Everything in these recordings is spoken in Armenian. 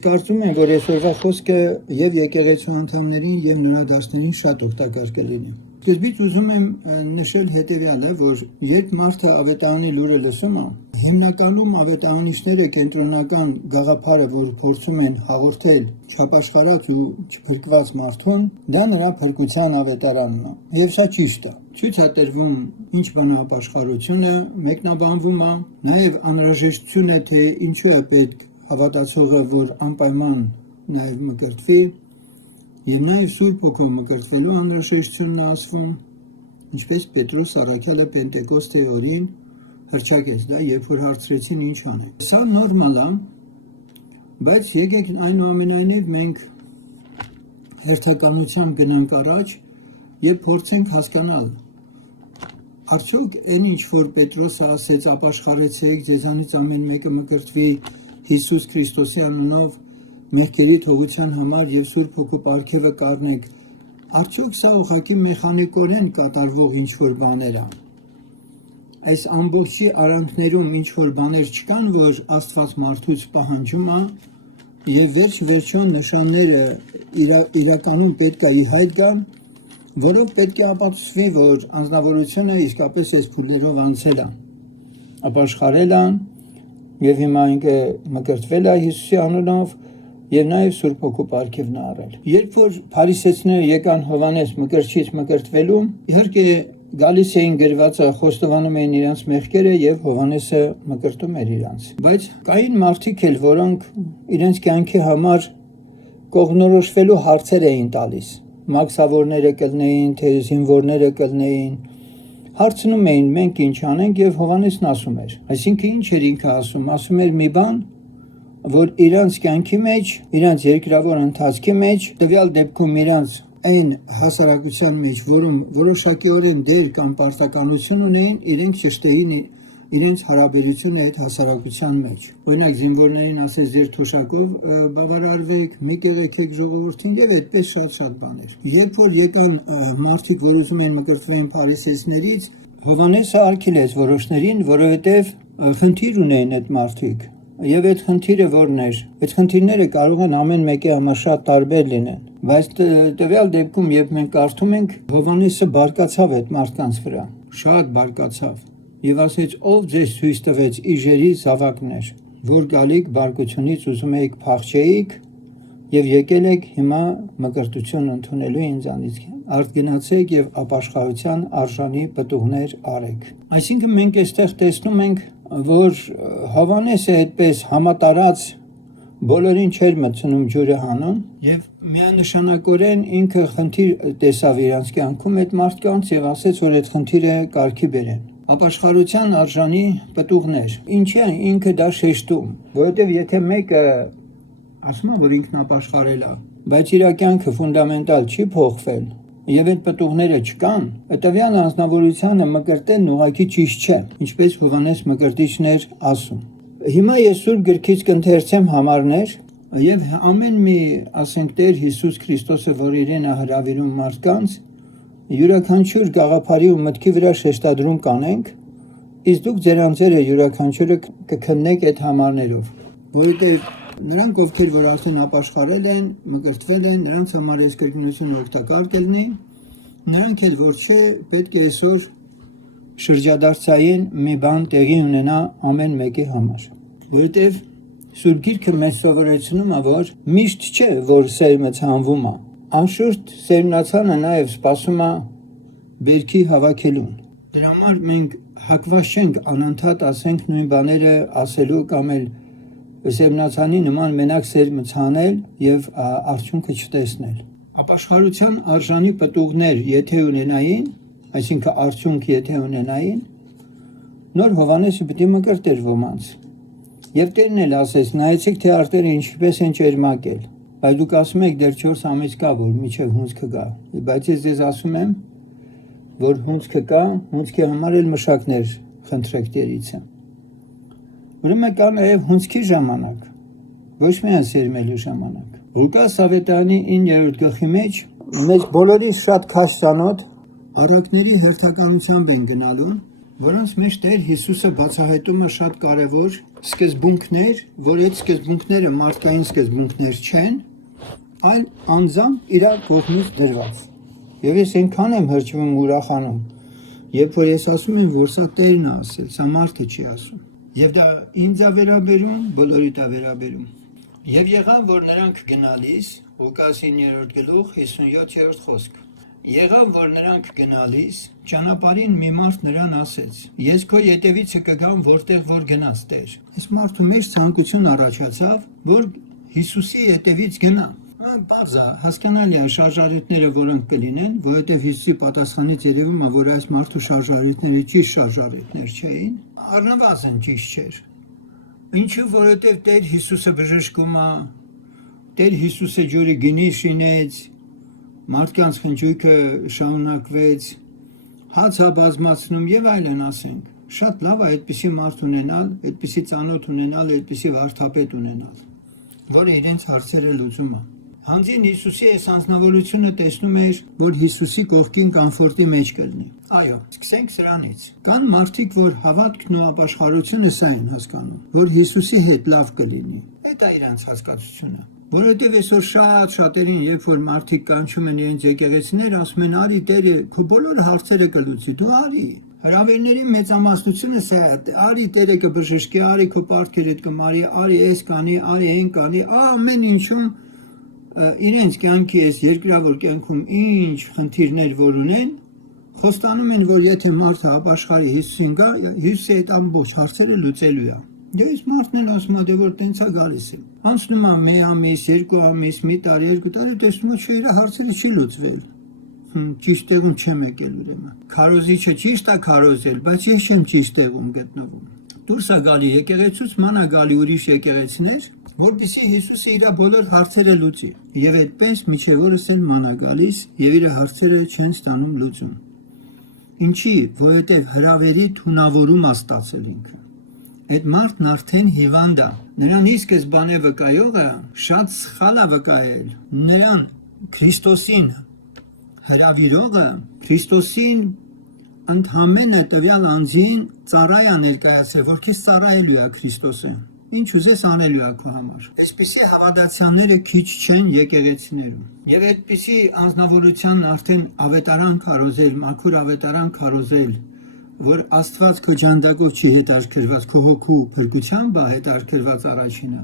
Կարծում եմ, որ այսօրվա խոսքը եւ եկեղեցու անդամներին եւ նրա դասներին շատ օգտակար կլինի։ Սկզբից ուզում եմ նշել հետեւյալը, որ երբ մարդը ավետարանի լուրը լսում է, հիմնականում ավետարանիչները կենտրոնական գաղափարը, որ փորձում են հաղորդել չապաշխարած ու չփրկված մարդուն, դա նրա փրկության ավետարանն է։ Եվ սա ճիշտ է։ Ցույց է տրվում ինչ բան է ապաշխարությունը, մեկնաբանվում է, նաեւ անհրաժեշտություն է, թե ինչու է պետք հավատացողը, որ անպայման նաև մկրտվի, եւ նաև Սուրբ Հոգով մկրտվելու անհրաժեշտությունն է ասվում, ինչպես Պետրոս առաքյալը Պենտեկոստե օրին հռչակեց դա, երբ որ հարցրեցին ինչ անենք։ Սա նորմալ է, բայց եկեք այնուամենայնիվ մենք հերթականությամբ գնանք առաջ եւ փորձենք հասկանալ, արդյոք այն ինչ որ Պետրոսը ասեց, ապաշխարեցեք, ձեզանից ամեն մեկը մկրտվի Հիսուս Քրիստոսի անունով մեղքերի թողության համար եւ Սուրբ Հոգու պարգևը կառնեք, արդյոք սա ուղղակի մեխանիկորեն կատարվող ինչ որ բաներ են։ Այս ամբողջի արանքներում ինչ որ բաներ չկան, որ Աստված մարդուց պահանջում է եւ վերջ-վերջո նշանները իրականում պետք է ի հայտ գան, որով պետք է ապացուցվի, որ անձնավորությունը իսկապես այս փուլերով անցել է, ապաշխարել է եւ հիմա ինքը մկրտվել է Հիսուսի անունով եւ նաեւ Սուրբ Հոգու պարգևն է առել։ Երբ որ փարիսեցիները եկան Հովանես մկրտչից մկրտվելու, իհարկե գալիս էին գրվածը, խոստովանում էին իրենց մեղքերը եւ Հովանեսը մկրտում էր իրանց։ Բայց կային մարդիկ էլ, որոնք իրենց կյանքի համար կողնորոշվելու հարցեր էին տալիս։ Մաքսավորները կլնեին, թե զինվորները կլնեին, հարցնում էին մենք ինչ անենք եւ Հովանեսն ասում էր։ Այսինքն ինչ էր ինքը ասում էր մի բան, որ իրանց կյանքի մեջ, իրանց երկրավոր ընթացքի մեջ, տվյալ դեպքում իրանց այն հասարակության մեջ, որում որոշակիորեն դեր կամ պարտականություն ունեին, իրենք ճշտեին իրենց հարաբերությունը այդ հասարակության մեջ։ Օրինակ զինվորներին ասեց ձեր թոշակով բավարարվեք, մի կեղեքեք ժողովրդին եւ այդպես շատ բաներ։ Երբ որ եկան մարդիկ, որ ուզում են մկրտվել փարիսեցիներից, Հովանեսը արգելեց որոշներին, որովհետեւ խնդիր ունեն այդ մարդիկ։ Եվ այդ խնդիրը որն էր։ Այդ խնդիրները կարող են ամեն մեկի համար շատ տարբեր լինեն, բայց տվյալ դեպքում երբ մենք կարդում ենք, Հովանեսը բարկացավ այդ մարդկանց վրա, շատ բարկացավ։ Եվ ասեց, ով ձեզ ցույց տվեց իժերի զավակներ, որ գալիք բարկությունից ուզում եք փախչեիք եւ եկել եք հիմա մկրտություն ընդունելու ինձանից։ Արդ գնացեք եւ ապաշխարության արժանի պտուղներ արեք։ Այսինքն մենք այստեղ տեսնում ենք, որ Հովանեսը այդպես համատարած բոլորին չէր մտցնում ջուրը հանում եւ միանշանակորեն ինքը խնդիր տեսավ իրանց կյանքում այդ մարդկանց եւ ասեց, որ այդ խնդիրը կարգի բերեն։ Ապաշխարության արժանի պտուղներ։ Ինչի է ինքը դա շեշտում, որովհետև եթե մեկը ասում է, որ ինքն ապաշխարել է, բայց իր կյանքը ֆունդամենտալ չի փոխվել եւ այդ պտուղները չկան, տվյալ անձնավորությանը մկրտելն ուղղակի ճիշտ չէ, ինչպես Հովանես մկրտիչն էր ասում։ Հիմա ես Սուրբ գրքից կընթերցեմ համարներ եւ ամեն մի, ասենք, Տեր Հիսուս Քրիստոսը, որ իրեն է հրավիրում մարդկանց, յուրաքանչյուր գաղափարի ու մտքի վրա շեշտադրում կանենք, իսկ դուք ձեր անձերը յուրաքանչյուրը կքննեք այդ համարներով, որովհետև նրանք, ովքեր որ արդեն ապաշխարել են, մկրտվել են, նրանց համար այս կրկնությունը օգտակար կլինի, նրանք էլ որ չէ, պետք է այսօր շրջադարձային մի բան տեղի ունենա ամեն մեկի համար, որովհետև Սուրբ Գիրքը մեզ սովորեցնում է, որ միշտ չէ, որ սերմը ցանվում է, անշուշտ սերմնացանը նաև սպասում է բերքի հավաքելուն։ Դրա համար մենք հակված չենք անընդհատ ասենք նույն բաները ասելու կամ էլ սերմնացանի նման մենակ սերմը ցանել եւ արդյունքը չտեսնել։ Ապաշխարության արժանի պտուղներ եթե ունենային, այսինքն արդյունք եթե ունենային, նոր Հովանեսը պիտի մկրտեր ոմանց։ Եվ Տերն էլ ասեց, նայեցեք թե արտերը ինչպես են ճերմակել, բայց դուք ասում եք դեռ 4 ամիս կա, որ միջև հունձքը գա, բայց ես ձեզ ասում եմ, որ հունձքը կա, հունձքի համար էլ մշակներ խնդրեք Տերից։ Ուրեմն կա նաև հունձքի ժամանակ, ոչ միայն սերմելու ժամանակ։ Ղուկաս ավետարանի 9-րդ գլխի մեջ մեզ բոլորիս շատ քաշ ծանոթ առակների հերթականությամբ են գնալու որոնց մեջ Տեր Հիսուսը բացահայտում է շատ կարևոր սկզբունքներ, որ այդ սկզբունքները մարդկային սկզբունքներ չեն, այլ անձամբ իր կողմից դրված։ Եվ ես այնքան եմ հրճվում ու ուրախանում, երբ որ ես ասում եմ, որ սա Տերն է ասել, սա մարդը չի ասում։ Եվ դա ինձ է վերաբերում, բոլորիդ է վերաբերում։ Եվ եղավ, որ նրանք գնալիս, Ղուկաս 9-րդ գլուխ 57-րդ խոսք։ Եղավ, որ նրանք գնալիս, ճանապարհին մի մարդ նրան ասեց. Ես քո ետևիցը կգամ, որտեղ որ գնաս, Տեր։ Այս մարդու մեջ ցանկություն առաջացավ, որ Հիսուսի ետևից գնա։ Բարձ է, հասկանալի է շարժառիթները, որոնք կլինեն, որովհետև Հիսուսի պատասխանից երևում է, որ այս մարդու շարժառիթները ճիշտ շարժառիթներ չէին, առնվազն ճիշտ չէր։ Ինչու, որովհետև Տեր Հիսուսը բժշկում է, Տեր Հիսուսը ջուրի գինի շինեց, մարդկանց խնջույքը շարունակվեց, հաց է բազմացնում եւ այլն ասենք։ Շատ լավ է այդպիսի մարդ ունենալ, այդպիսի ծանոթ ունենալ, այդպիսի վարդապետ ունենալ, որը իրենց հարցերը լուծում է։ Հանձին Հիսուսի այս անձնավորությունը տեսնում էր, որ Հիսուսի կողքին կոմֆորտի մեջ կլինի։ Այո, սկսենք սրանից։ Կան մարդիկ, որ հավատքն ու ապաշխարությունը սա են հասկանում, որ Հիսուսի հետ լավ կլինի։ Դա է իրանց հասկացությունը։ Որովհետև այսօր շատերին, երբ որ մարդիկ կանչում են իրենց եկեղեցիներ, ասում են՝ «Արի Տերը, քո բոլոր հարցերը կլուծի, դու արի»։ Հրավերների մեծամասնությունը սա է, արի Տերը կբժշկի, արի քո պարտքերդ կմարի, արի այս կանի, արի այն կանի, ամեն ինչում իրենց կյանքի այս երկրավոր կյանքում ինչ խնդիրներ որ ունեն, խոստանում են, որ եթե մարդը ապաշխարի Հիսուսին գա, Հիսուսի այդ ամբողջ հարցերը լուծելու է։ Դե այս մարդն էլ ասում է, դե որ տենց է գալիս է։ Անցնում է մի ամիս, երկու ամիս, մի տարի, երկու տարի, տեսնում է, իր հարցերը չի լուծվել։ Ճիշտ տեղում չեմ եկել ուրեմն։ Քարոզիչը ճիշտ է քարոզել, բայց ես չեմ ճիշտ տեղում գտնվում։ Դուրս է գալի եկեղեցուց, ման է գալի ուրիշ եկեղեցիներ, որպեսզի Հիսուսը իր բոլոր հարցերը լուծի։ Եվ այդպես միջև օրս էլ ման է գալիս եւ իր հարցերը չեն ստանում լուծում։ Ինչի, որովհետեւ հրավերի թունավորում է ստացել ինքը։ Այդ մարդն արդեն հիվանդ է։ Նրան ի սկզբանե վկայողը շատ սխալ է վկայել։ Նրան Քրիստոսին հրավիրողը Քրիստոսին ընդհանրապես տվյալ անձին ծառայ է ներկայացել, որ քեզ ծառայելու է Քրիստոսը։ Ինչ ուզես անելու է քո համար։ Այսպիսի հավատացյալները քիչ չեն եկեղեցիներում։ Եվ այդպիսի անձնավորությանն արդեն ավետարան քարոզել, մաքուր ավետարան քարոզել, որ Աստված քո ջանդակով չի հետաքրքրված, քո հոգու փրկությամբ է հետաքրքրված առաջինը։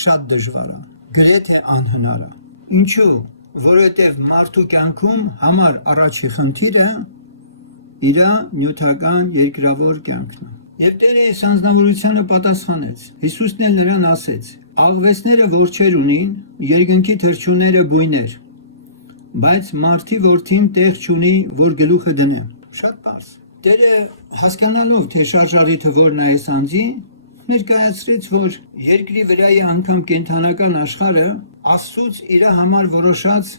Շատ դժվար է, գրեթե անհնար է։ Ինչու՞, որովհետև մարդու կյանքում համար առաջի խնդիրը իր նյութական երկրավոր կյանքն է։ Եվ Տերը այս անձնավորությանը պատասխանեց։ Հիսուսն էլ նրան ասեց. աղվեսները որջեր ունին, երկնքի թռչունները բույներ, բայց մարդի որդին տեղ չունի, որ գլուխը դնե։ Շատ պարզ։ Տերը հասկանալով, թե շարժառիթը որն է այս անձի, ներկայացրեց, որ երկրի վրայի անգամ կենդանական աշխարհը Աստծուց իր համար որոշած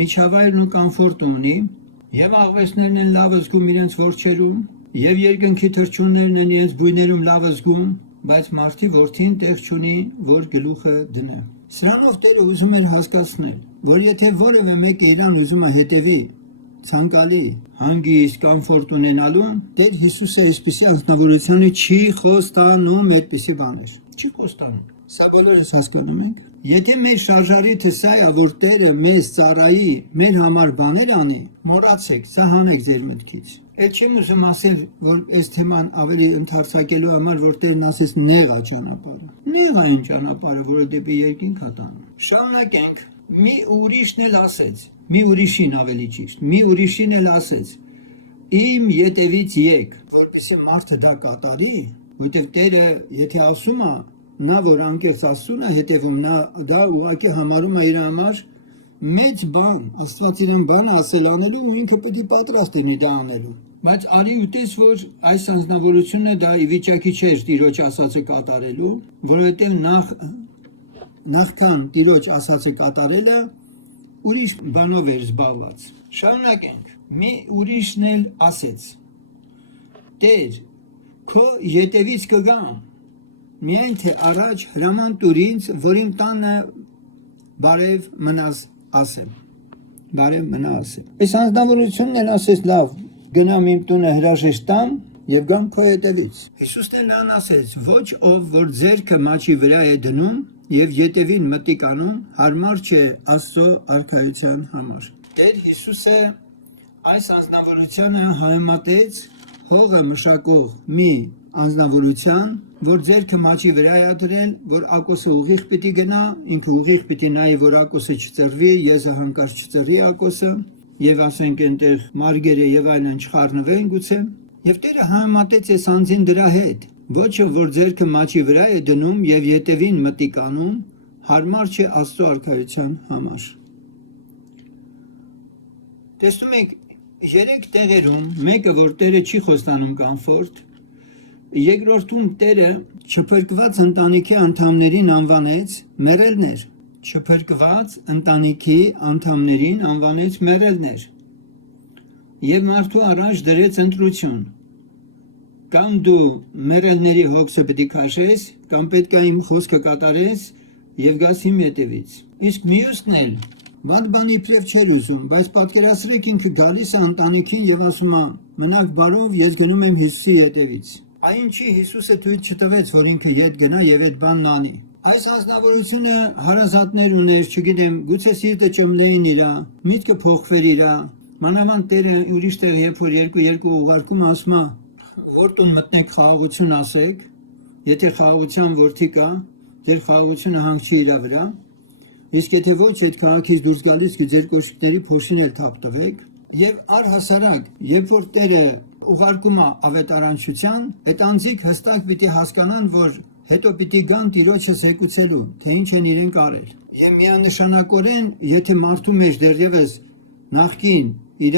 միջավայրն ու կոմֆորտը ունի, եւ աղվեսներն են լավ զգում իրենց որջերում, եւ երկնքի թռչուններն են իրենց բույներում լավ զգում, բայց մարդի որդին տեղ չունի, որ գլուխը դնե։ Սրանով Տերը ուզում էր հասկացնել, որ եթե որևէ մեկը իրան ուզում է հետևի ցանկալի հանգիստ կոմֆորտ ունենալու, Տեր Հիսուսը այսպիսի անձնավորությանը չի խոստանում այդպիսի բաներ։ Չի խոստանում։ Սա բոլորս հասկանում ենք։ Եթե մեր շարժառիթը սա է, որ Տերը մեզ ծառայի, մեր համար բաներ անի, մոռացեք, սա հանեք ձեր մտքից։ Այդ չեմ ուզում ասել, որ այս թեման ավելի ընդարձակելու համար, որ Տերն ասես նեղ է ճանապարհը։ Նեղ է այն ճանապարհը, որը դեպի երկինք է տանում։ Շարունակենք։ Մի ուրիշն էլ ասեց, մի ուրիշին ավելի ճիշտ, մի ուրիշին էլ ասեց. իմ ետևից եկ, որպեսզի մարդը դա կատարի, որտեղ Տերը եթե ասում է, նա որ անկեղծ Աստծուն է հետևում, նա դա ուղղակի համարում է իր համար մեծ բան, Աստված իրեն բան ասել անելու ու ինքը պետք է պատրաստ լինի դա անելու։ Բայց արի ու տես, որ այս անձնավորությունը դա ի վիճակի չէր Տիրոջ ասածը կատարելու, որովհետև նախքան Տիրոջ ասածը կատարելը ուրիշ բանով էր զբաղված։ Շարունակենք։ Մի ուրիշն էլ ասեց. Տեր, քո ետևից կգամ, միայն թե առաջ հրաման տուր ինձ, որ իմ տանը բարև մնաս ասեմ։ Բարև մնա ասեմ։ Այս անձնավորությունն էլ ասեց լավ, գնամ իմ տունը հրաժեշտ տամ եւ գամ քո հետևից։ Հիսուսն էլ նրան ասեց. ոչ ով որ ձեռքը մաչի վրա է դնում եւ ետևին մտիկ անում, հարմար չէ Աստծո արքայության համար։ Տեր Հիսուսը այս անձնավորությունը համեմատեց հողը մշակող մի անձնավորության, որ ձեռքը մաչի վրա է դրել, որ ակոսը ուղիղ պիտի գնա, ինքը ուղիղ պիտի նայի, որ ակոսը չծռվի, եզը հանկարծ չծռի ակոսը, եւ ասենք այնտեղ մարգերը եւ այլն չխառնվեն գուցե։ Եվ Տերը համեմատեց այս անձին դրա հետ։ Ոչ որ ձեռքը մաչի վրա է դնում եւ ետևին մտիկ անում, հարմար չէ Աստծո արքայության համար։ Տեսնում եք, 3 տեղերում, մեկը որ Տերը չի խոստանում կամֆորտ, երկրորդում Տերը չփրկված ընտանիքի անդամներին անվանեց մեռելներ, չփրկված ընտանիքի անդամներին անվանեց մեռելներ, եւ մարդու առաջ դրեց ընտրություն, կամ դու մեռելների հոգսը պիտի քաշես, կամ պետք է իմ խոսքը կատարես եւ գաս իմ հետևից։ Իսկ մյուսն էլ բան բանի իբրև չէր ուզում, բայց պատկերացրեք ինքը գալիս է ընտանիքին եւ ասում է. մնաք բարով, ես գնում եմ Հիսուսի հետևից։ Այնչի Հիսուսը թույլ չտվեց, որ ինքը ետ գնա եւ այդ բանն անի։ Այս ազնվորությունը հարազատներ ուներ, չգիտեմ, գուցե սիրտը ճմլեին իրա, միտքը փոխվեր իրա։ Մանավանդ Տերը ուրիշ տեղ երբ որ երկու ուղարկում ասում է, որ տուն մտնեք խաղաղություն ասեք, եթե խաղաղության որդի կա, ձեր խաղաղությունը հանգչի իրա վրա, իսկ եթե ոչ, այդ քաղաքից դուրս գալիս ձեր կոշիկների փոշին էլ թափ տվեք, եւ առհասարակ, երբ որ Տերը ուղարկում է ավետարանչության, այդ անձիկ հստակ պիտի հասկանան, որ հետո պիտի գան Տիրոջը զեկուցելու, թե ինչ են իրենք արել։ Եվ միանշանակորեն, եթե մարդու մեջ դեռևս նախկին իր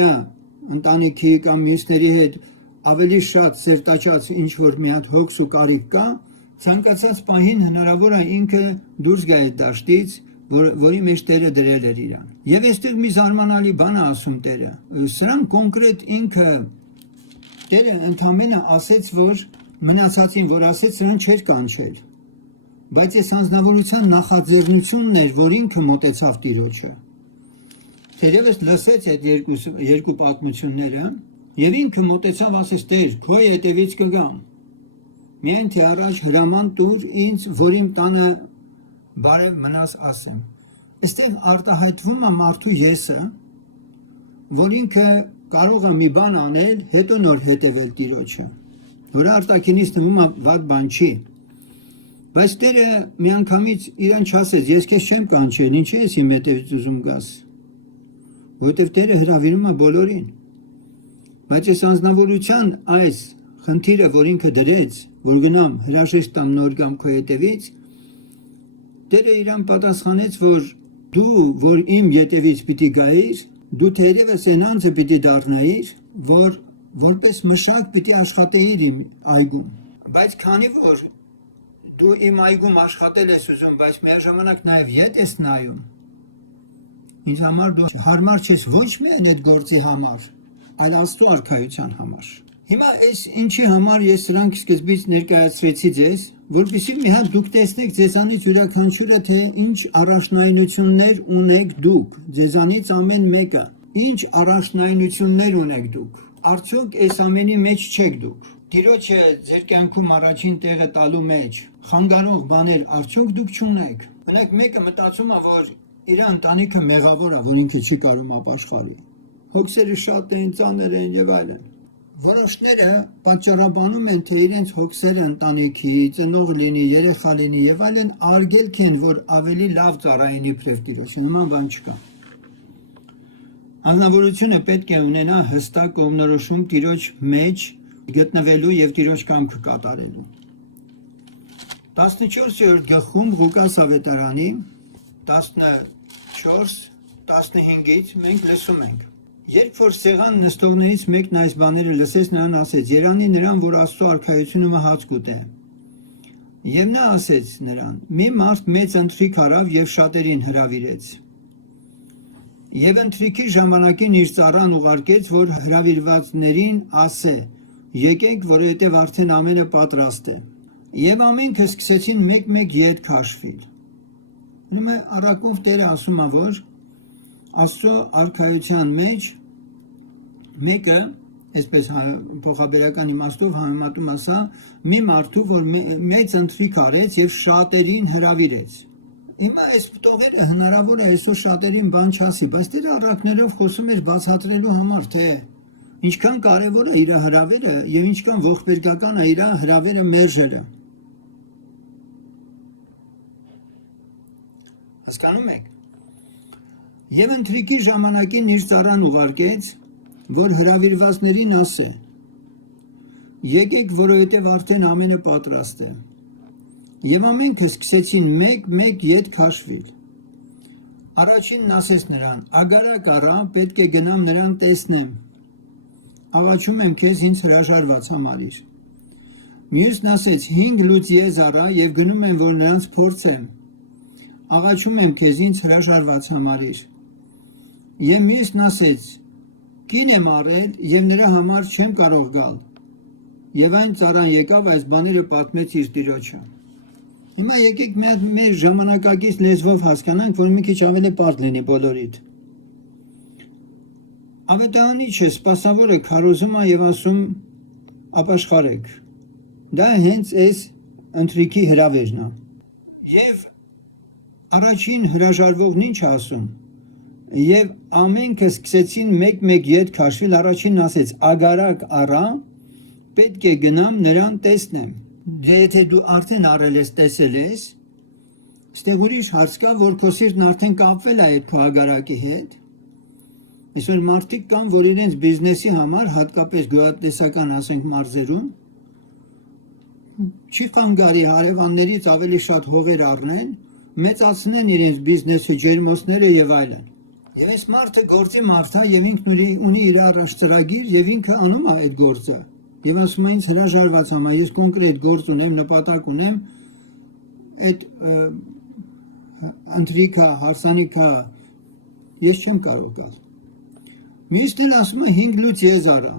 ընտանիքի կամ մյուսների հետ ավելի շատ սերտաճած ինչ որ մի հատ հոգս ու կարիք կա, ցանկացած պահին հնարավոր է ինքը դուրս գա այդ դաշտից, որի մեջ Տերը դրել էր իրան։ Եվ այստեղ մի զարմանալի բան է ասում Տերը։ Սրան կոնկրետ ինքը Տերը ընդամենը ասեց, որ մնացածին, որ ասեց, սրան չէր կանչել։ Բայց այս անձնավորության նախաձեռնությունն էր, որ ինքը մոտեցավ Տիրոջը։ Թերևս լսեց այդ երկու պատմությունները, եւ ինքը մոտեցավ ասեց. Տեր, քո հետևից կգամ։ Միայն թե առաջ հրաման տուր ինձ, որ իմ տանը բարև մնաս ասեմ։ Այստեղ արտահայտվում է մարդու եսը, որ ինքը կարող է մի բան անել, հետո նոր հետևել Տիրոջը։ Որ արտաքինից թվում է վատ բան չի։ Բայց Տերը միանգամից իրան չասեց, ես քեզ չեմ կանչել, ինչի ես իմ հետևից ուզում գաս։ Որովհետև Տերը հրավիրում է բոլորին։ Բայց այս անձնավորության այս խնդիրը, որ ինքը դրեց, որ գնամ հրաժեշտ տամ նոր գամ քո հետևից, Տերը իրան պատասխանեց, որ դու, որ իմ ետևից պիտի գայիր, դու թերևս այն անձը պիտի դառնայիր, որ որպես մշակ պիտի աշխատեիր իմ այգում։ Բայց քանի որ դու իմ այգում աշխատել ես ուզում, բայց միաժամանակ նաև ետ ես նայում, ինձ համար դու հարմար չես ոչ միայն այդ գործի համար, այլ Աստծո արքայության համար։ Հիմա այս ինչի համար ես սրանք սկզբից ներկայացրեցի ձեզ, որպեսզի մի հատ դուք տեսնեք ձեզանից յուրաքանչյուրը, թե ինչ առաջնայնություններ ունեք դուք, ձեզանից ամեն մեկը, ինչ առաջնայնություններ ունեք դուք։ Արդյոք այս ամենի մեջ չեք դուք։ Տիրոջը ձեր կյանքում առաջին տեղը տալու մեջ խանգարող բաներ արդյոք դուք չունեք։ Մենակ մեկը մտածում է, որ իր ընտանիքը մեղավոր է, որ ինքը չի կարող ապաշխարի։ Հոգսերը շատ են, ծանր են եւ այլն։ Որոշները պատճառաբանում են, թե իրենց հոգսերը ընտանիքի, ծնող լինի, երեխա լինի եւ այլն արգելք են, որ ավելի լավ ծառայեն իբրև Տիրոջը, նման բան չկա։ Անձնավորությունը պետք է ունենա հստակ կողմնորոշում Տիրոջ մեջ գտնվելու եւ Տիրոջ կամքը կատարելու։ 14-րդ գլխում Ղուկաս ավետարանի 14-15-ից մենք լսում ենք. Երբ որ սեղան նստողներից մեկն այս բաները լսեց, նրան ասեց. Երանի նրան, որ Աստծո արքայությունը հաց կուտե։ Եվ նա ասեց նրան. մի մարդ մեծ ընթրիք արավ եւ շատերին հրավիրեց։ Եվ ընթրիքի ժամանակին իր ծառան ուղարկեց, որ հրավիրվածներին ասե. եկեք, որովհետև արդեն ամենը պատրաստ է։ Եվ ամենքը սկսեցին մեկ-մեկ ետ քաշվել։ Ուրեմն առակով Տերը ասում է, որ Աստծո արքայության մեջ մեկը այսպես փոխաբերական իմաստով համեմատում ասա, մի մարդու, որ մեծ ընթրիք արեց եւ շատերին հրավիրեց։ Հիմա այս տողերը հնարավոր է այսօր շատերին բան չասի, բայց դեր առակներով խոսում էր բացատրելու համար, թե ինչքան կարևոր է իր հրավերը եւ ինչքան ողբերգական է իր հրավերը մերժելը։ Հասկանում եք։ Եվ ընթրիքի ժամանակին իր ծառան ուղարկեց, որ հրավիրվածներին ասե. եկեք, որովհետև արդեն ամենը պատրաստ է։ Եվ ամենքը սկսեցին մեկ ետ քաշվել։ Առաջինն ասեց նրան. ագարակ առա, պետք է գնամ նրան տեսնեմ։ Աղաչում եմ քեզ ինձ հրաժարված համարիր։ Մյուսն ասեց. 5 լուծ եզ առա եւ գնում եմ, որ նրանց փորձեմ։ Աղաչում եմ քեզ ինձ հրաժարված համարիր։ Եվ մյուսն ասեց. կին եմ առել եւ նրա համար չեմ կարող գալ։ Եվ այն ծառան եկավ այս բաները պատմեց իր տիրոջը։ Հիմա եկեք մեր ժամանակակից լեզվով հասկանանք, որ մի քիչ ավելի պարզ լինի բոլորիդ։ Ավետարանի չէ, սպասավորը քարոզում է եւ ասում ապաշխարեք։ Դա հենց այս ընթրիքի հրավերն է։ Եվ առաջին հրաժարվողն ինչ է ասում։ Եվ ամենքը սկսեցին մեկ ետ քաշվել, առաջինն ասեց. ագարակ առա, պետք է գնամ նրան տեսնեմ։ Եթե դու արդեն առել ես, տեսել ես, ստեղ ուրիշ հարց կա, որ քո սիրտն արդեն կապվել է այդ քո ագարակի հետ։ Այսօր մարդիկ կան, որ իրենց բիզնեսի համար, հատկապես գյուղատնտեսական, ասենք, մարզերում, չի խանգարի հարևաններից ավելի շատ հողեր առնեն, մեծացնեն իրենց բիզնեսը, ջերմոցները եւ այլն։ Եվ այս մարդը գործի մարդ է եւ ինքն ունի իր առաջ ծրագիր եւ ինքը անում է այդ գործը։ Եվ ասում է ինձ հրաժարված համա, ես կոնկրետ գործ ունեմ, նպատակ ունեմ, այդ ընթրիքա, հարսանիքա ես չեմ կարող գալ։ Մյուսն էլ ասում է 5 լուծ եզ առա,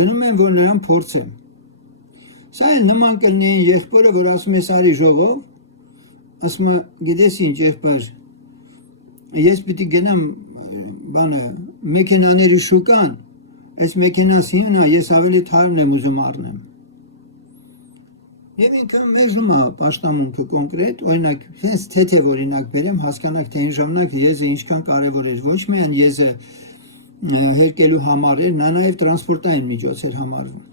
գնում եմ, որ նրան փորձեմ։ Սա էլ նման կլինի եղբորը, որ ասում է սարի ժողով, ասում է, գիտես ինչ եղբոր, ես պիտի գնամ բանը մեքենաների շուկան, այս մեքենաս հիմնա, ես ավելի թարմն եմ ուզում առնեմ։ Եվ ինքը վեժում է պաշտամունքը կոնկրետ, օրինակ, հենց թեթև օրինակ բերեմ, հասկանաք, թե այն ժամանակ եզը ինչքան կարևոր էր, ոչ միայն եզը հերկելու համար էր, նա նաև տրանսպորտային միջոց էր համարվում։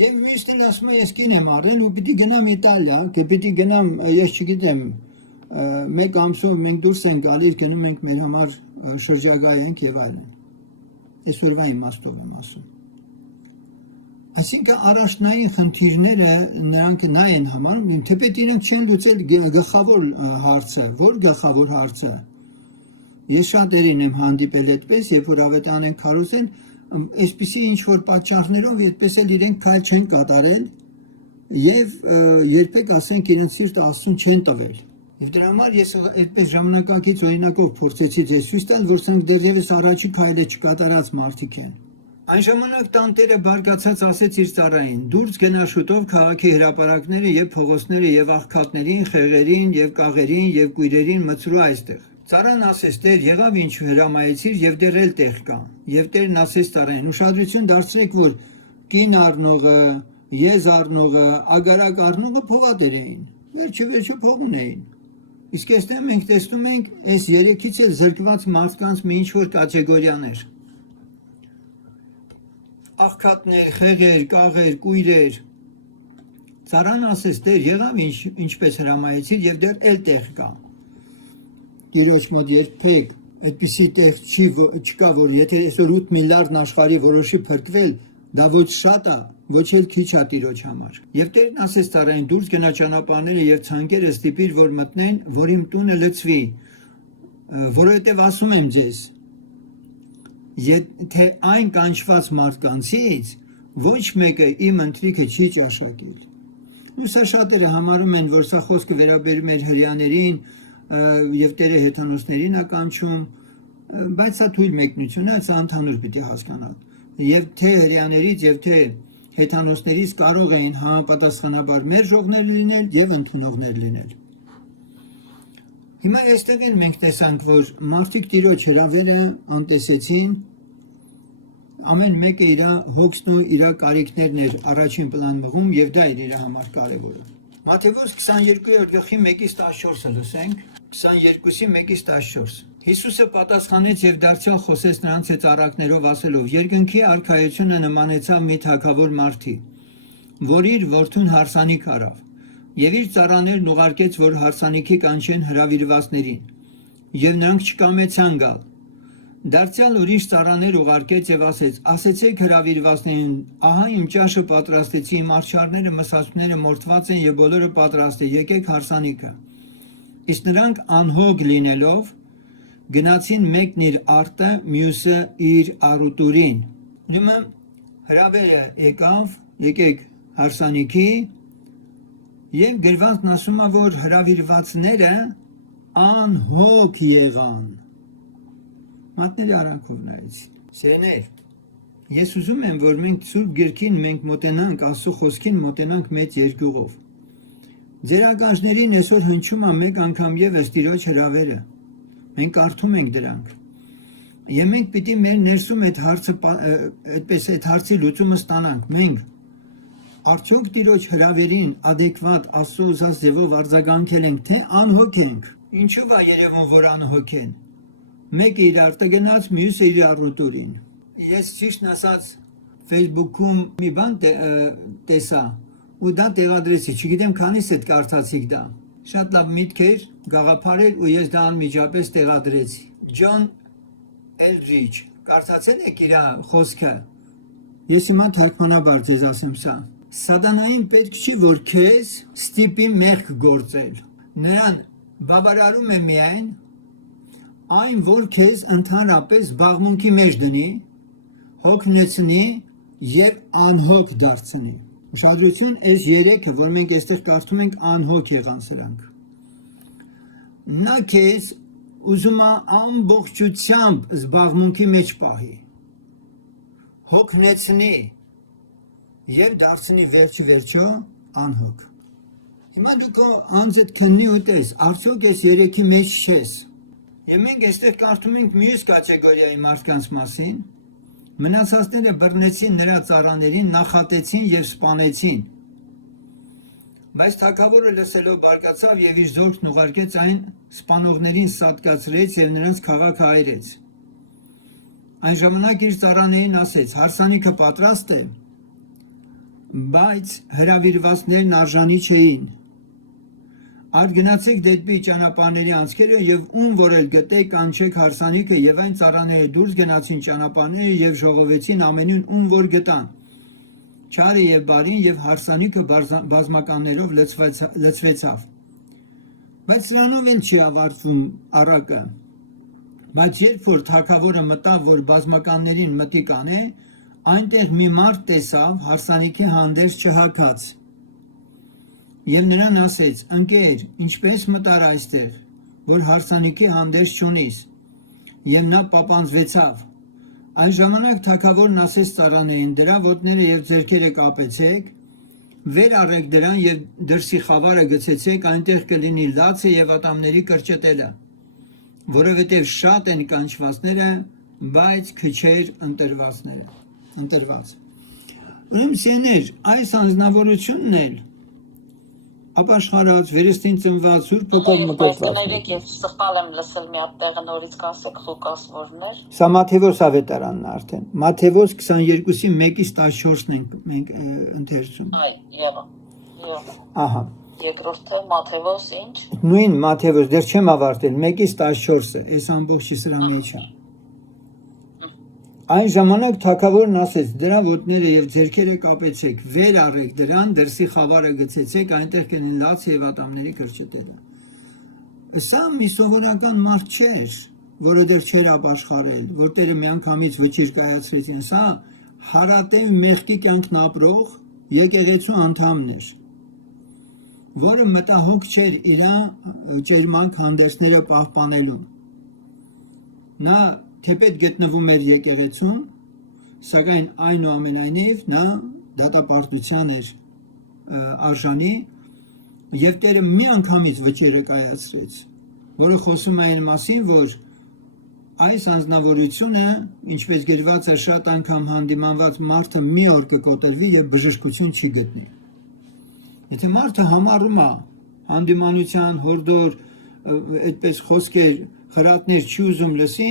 Եվ միշտ էլ ասում է, ես կին եմ առել ու պիտի գնամ Իտալիա, պիտի գնամ, ես չգիտեմ, մեկ ամսով մենք դուրս ենք գալիս, գնում ենք մեր համար շրջագայ ենք եւ այլն։ Այսօրվա իմաստով եմ ասում։ Այսինքն առաջնային խնդիրները նրանք նա են համարում, թեպետ իրենք չեն լուծել գլխավոր հարցը, որ գլխավոր հարցը։ Ես շատերին եմ հանդիպել այդպես, երբ որ ավետարան են քարոզել, այսպիսի ինչ որ պատճառներով այդպես էլ իրենք քայլ չեն կատարել եւ երբեք ասենք իրենց սիրտը Աստծուն չեն տվել։ Եվ դրա համար ես այդպես ժամանակակից օրինակով փորձեցի ձեզ ցույց տալ, որ սրանք դեռևս առաջի քայլը չկատարած մարդիկ են։ Այն ժամանակ տանտերը բարգացած ասեց իր ծառային. դուրս գնա շուտով քաղաքի հրապարակները եւ փողոցները եւ աղքատներին, խեղերին եւ կաղերին եւ կույրերին մցրու այստեղ։ Ծառան ասեց. Տեր, եղավ ինչ հրամայեցիր եւ դեռ էլ տեղ կա։ Եվ Տերն ասեց ծառային. ուշադրություն դարձրեք, որ կին առնողը, եզ առնողը, ագարակ առնողը փողատեր էին։ Վերջը փող ունեին։ Իսկ այստեղ մենք տեսնում ենք այս երեքից էլ զրկված մարդկանց մի ինչ-որ կատեգորիաներ։ Աղքատներ, խեղեր, կաղեր, կույրեր։ Ծառան ասեց. Տեր, եղավ ինչպես հրամայեցիր եւ դեռ էլ տեղ կա։ Տիրոջ մոտ երբեք այդպիսի տեղ չկա, որ եթե այսօր 8 միլիարդն աշխարհի որոշի փրկվել, դա ոչ շատ է, ոչ էլ քիչ է Տիրոջ համար։ Եվ Տերն ասեց ծառային. դուրս գնա ճանապարհները եւ ցանկերը ստիպիր, որ մտնեն, որ իմ տունը լցվի, որովհետեւ ասում եմ ձեզ, եթե այն կանչված մարդկանցից ոչ մեկը իմ ընթրիքը չի ճաշակել։ Ու սա շատերը համարում են, որ սա խոսքը վերաբերում է հրեաներին եւ Տերը հեթանոսներին է կանչում, բայց սա թույլ մեկնություն է, սա ընդհանուր պիտի հասկանալ։ Եվ թե հրեաներից եւ թե հեթանոսներից կարող էին համապատասխանաբար մերժողներ լինել եւ ընդունողներ լինել։ Հիմա այստեղ են մենք տեսանք, որ մարդիկ Տիրոջ հրավերը անտեսեցին, Ամեն մեկը իր հոգսն ու իր կարիքներն էր առաջին պլան մղում եւ դա էր իր համար կարևորը։ Մատթեոս 22:1-14-ը լսենք, 22-ի 1-14։ Հիսուսը պատասխանեց եւ դարձյալ խոսեց նրանց հետ առակներով ասելով. Երկնքի արքայությունը նմանեցավ մի թագավոր մարդի, որ իր որդուն հարսանիք արավ, եւ իր ծառաներն ուղարկեց, որ հարսանիքի կանչեն հրավիրվածներին, եւ նրանք չկամեցան գալ։ Դարձյալ ուրիշ ծառաներ ուղարկեց եւ ասեց. ասեցեք հրավիրվածներին, ահա իմ ճաշը պատրաստեցի, իմ արչարները, մսացումները մորթված են եւ բոլորը պատրաստ է, եկեք հարսանիքը։ Իսկ նրանք անհոգ լինելով գնացին մեկն իր արտը, մյուսը իր առուտուրին։ Ուրեմն հրավերը եկավ, եկեք հարսանիքի, եւ գրվածն ասում է, որ հրավիրվածները անհոգ եղան։ Մատների արանքով նայեցին։ Սերներ, ես ուզում եմ, որ մենք Սուրբ Գրքին մենք մոտենանք, Աստծո խոսքին մոտենանք մեծ երկյուղով։ Ձեր ականջներին այսօր հնչում է մեկ անգամ եւս Տիրոջ հրավերը։ Մենք կարդում ենք դրանք։ Եվ մենք պիտի մեր ներսում այդ հարցը այդպես այդ հարցի լուծումը ստանանք։ Մենք արդյոք Տիրոջ հրավերին adekvat Աստծո ուզած ձևով արձագանքել ենք, թե անհոգ ենք։ Ինչու՞ է երևում, որ անհոգ են։ Մեկը իր արտը գնաց, մյուսը իր առուտուրին։ Ես ճիշտ ասած Facebook-ում մի բան տեսա ու դա տեղադրեցի, չգիտեմ քանիս հետ կարդացիք դա։ Շատ լավ միտք էր, գաղափար էր ու ես դա անմիջապես տեղադրեցի։ Ջոն Էլդրիջ, կարդացել եք իր խոսքը։ Ես հիմա թարգմանաբար ձեզ ասեմ սա։ Սատանային պետք չի, որ քեզ ստիպի մեղք գործել։ Նրան բավարարում է միայն այն, որ քեզ ընդհանրապես զբաղմունքի մեջ դնի, հոգնեցնի եւ անհոգ դարձնի։ Ուշադրություն, այս երեքը, որ մենք այստեղ կարդում ենք, անհոգ եղան սրանք։ Նա քեզ ուզում է ամբողջությամբ զբաղմունքի մեջ պահի, հոգնեցնի եւ դարձնի վերջո անհոգ։ Հիմա դու քո անձդ քննի ու տես, արդյոք այս երեքի մեջ չես։ Եվ մենք այստեղ կարդում ենք մյուս կատեգորիայի մարդկանց մասին, մնացածները բռնեցին նրա ծառաներին, նախատեցին եւ սպանեցին։ Բայց թագավորը լսելով բարկացավ եւ իր զորքն ուղարկեց այն սպանողներին սատկացրեց եւ նրանց քաղաքը այրեց։ Այն ժամանակ իր ծառաներին ասեց. հարսանիքը պատրաստ է, բայց հրավիրվածներն արժանի չէին։ Արդ գնացեք դեպի ճանապարհների անցքերը եւ ում որ էլ գտեք կանչեք հարսանիքը եւ այն ծառաները դուրս գնացին ճանապարհները եւ ժողովեցին ամենին ում որ գտան։ Չարը եւ բարին եւ հարսանիքը բազմականներով լցվեցավ։ Բայց սրանով էլ չի ավարտվում առակը։ Բայց երբ որ թագավորը մտավ, որ բազմականներին մտիկ անե, այնտեղ մի մարդ տեսավ հարսանիքի հանդերձ չհագած։ Եվ նրան ասեց. ընկեր, ինչպես մտար այստեղ, որ հարսանիքի հանդերձ չունիս։ Եվ նա պապանձվեցավ։ Այն ժամանակ թագավորն ասեց ծառաներին. դրա ոտները եւ ձեռքերը կապեցեք, վեր առեք դրան եւ դրսի խավարը գցեցեք, այնտեղ կլինի լացը եւ ատամների կրճտելը, որովհետեւ շատ են կանչվածները, բայց քչեր ընտրված։ Ուրեմն սեներ, այս անձնավորությունն էլ ապաշխարած, վերստին ծնված, Սուրբ Հոգով մկրտված։ Կներեք, ես սխալ եմ լսել մի հատ տեղը նորից կասեք, Ղուկաս որներ։ Սա Մատթեոս ավետարանն է արդեն։ Մատթեոս 22-ի 1-14-ն ենք մենք ընթերցում։ Այ, եղա։ Ահա։ Երկրորդը Մատթեոս ինչ։ Նույն Մատթեոս, դեռ չեմ ավարտել, 1-14-ը, այս ամբողջը սրա մեջ է։ Այն ժամանակ թագավորն ասեց. դրա ոտները եւ ձեռքերը կապեցեք, վեր առեք դրան, դրսի խավարը գցեցեք, այնտեղ կլինի լացը եւ ատամների կրճտելը։ Սա մի սովորական մարդ չէր, որը դեռ չէր ապաշխարել, որ Տերը միանգամից վճիռ կայացրեցին։ Սա հարատև մեղքի կյանքն ապրող եկեղեցու անդամն էր, որը մտահոգ չէր իր ճերմակ հանդերձները պահպանելուն։ Նա թեպետ գտնվում էր եկեղեցում, սակայն այնուամենայնիվ նա դատապարտության էր արժանի եւ Տերը միանգամից վճիռը կայացրեց, որը խոսում է այն մասին, որ այս անձնավորությունը, ինչպես գրված է շատ անգամ հանդիմանված մարդը մի օր կկոտրվի եւ բժշկություն չի գտնի։ Եթե մարդը համառում է հանդիմանության հորդոր այդպես խոսքեր, խրատներ չի ուզում լսի,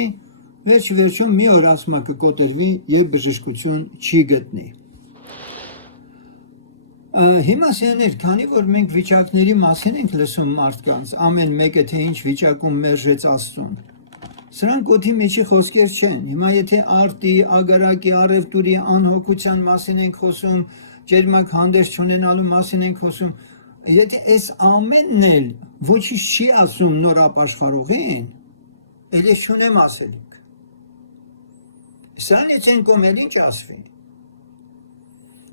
վերջում մի օր ասում է կկոտրվի եւ բժշկություն չի գտնի։ Հիմա սեներ, քանի որ մենք վիճակների մասին ենք լսում մարդկանց, ամեն մեկը թե ինչ վիճակում մերժեց Աստծուն։ Սրանք օդի մեջի խոսքեր չեն։ Հիմա եթե արտի, ագարակի, առևտուրի, անհոգության մասին ենք խոսում, ջերմակ հանդերձ չունենալու մասին ենք խոսում, եթե այս ամենն էլ ոչինչ չի ասում նոր ապաշխարողին, էլ ես չունեմ ասելիք։ Սրան ես են կոմել ինչ ասվի։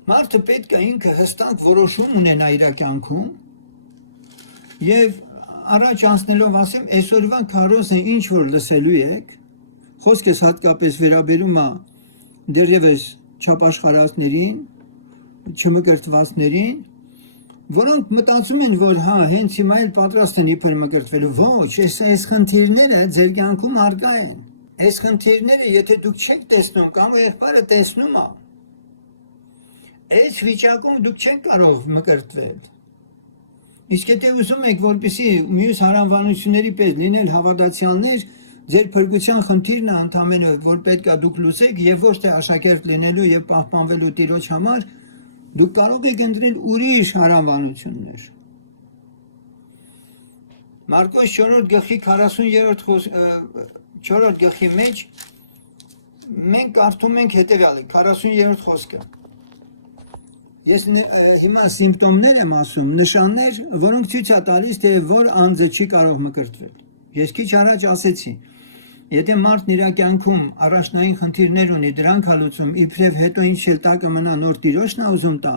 Մարդը պետք է ինքը հստակ որոշում ունենա իր կյանքում եւ առաջ անցնելով ասեմ, այսօրվա քարոզը ինչ որ լսելու եք, խոսքս հատկապես վերաբերում է դեռևս չապաշխարածներին, չմկրտվածներին, որոնք մտածում են, որ հա, հենց հիմա էլ պատրաստ են իբր մկրտվելու, ոչ, այս խնդիրները ձեր կյանքում առկա են։ Այս խնդիրները, եթե դուք չեք տեսնում, կամ եղբայրը տեսնում է, այս վիճակում դուք չեք կարող մկրտվել։ Իսկ եթե ուզում եք, որպեսզի մյուս հարանվանությունների պես լինել հավատացյալներ, ձեր փրկության խնդիրն է ընդամենը, որ պետք է դուք լուծեք եւ ոչ թե աշակերտ լինելու եւ պահպանվելու Տիրոջ համար, դուք կարող եք ընտրել ուրիշ հարանվանություններ։ Մարկոս 4-րդ գլխի 4-րդ գլխի մեջ մենք կարդում ենք հետեւյալը 40-րդ խոսքը։ Ես հիմա սիմպտոմներ եմ ասում, նշաններ, որոնք ցույց է տալիս, թե որ անձը չի կարող մկրտվել։ Ես քիչ առաջ ասեցի, եթե մարդն իր կյանքում առաջնային խնդիրներ ունի, դրանք հալուցում, իբրև հետո ինչ էլ տակը մնա նոր Տիրոջն է ուզում տա,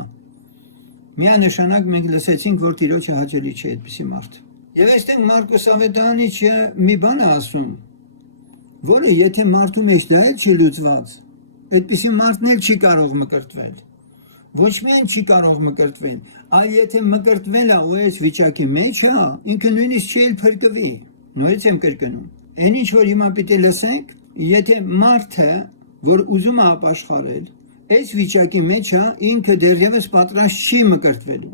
միանշանակ մենք լսեցինք, որ Տիրոջը հաճելի չէ այդպիսի մարդ։ Եվ այստեղ Մարկոս Ավետարանիչը մի բան է ասում, որը եթե մարդու մեջ դա էլ չի լուծված, այդպիսի մարդն էլ չի կարող մկրտվել։ Ոչ միայն չի կարող մկրտվել, այլ եթե մկրտվել է ու այս վիճակի մեջ է, ինքը նույնիսկ չի էլ փրկվի։ Նորից եմ կրկնում։ Այն ինչ որ հիմա պիտի լսենք, եթե մարդը, որ ուզում է ապաշխարել, այս վիճակի մեջ է, ինքը դեռևս պատրաստ չի մկրտվելու։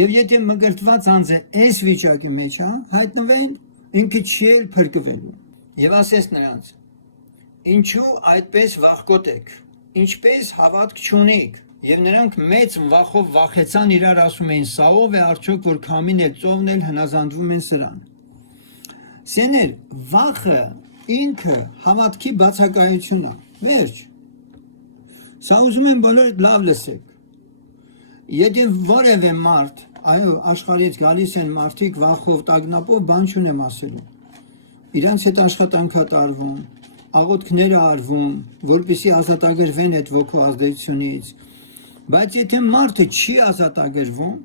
Եվ եթե մկրտված անձը այս վիճակի մեջ է, հայտնվեն, ինքը չի էլ փրկվելու։ Եվ ասես նրանց. ինչու այդպես վախկոտ եք, ինչպես հավատք չունիք։ Եվ նրանք մեծ վախով վախեցան իրար ասում էին, սա ով է արդյոք, որ քամին էլ ծովն էլ հնազանդվում են սրան։ Սեներ, վախը ինքը հավատքի բացակայություն է։ Վերջ։ Սա ուզում եմ բոլորդ լավ լսեք։ Եթե որևէ մարդ, այո, աշխարհից գալիս են մարդիկ վախով, տագնապով, բան չունեմ ասելու։ Իրանց հետ աշխատանք է տարվում, աղոթքներ է արվում, որպեսզի ազատագրվեն այդ ոգու ազդեցությունից։ Բայց եթե մարդը չի ազատագրվում,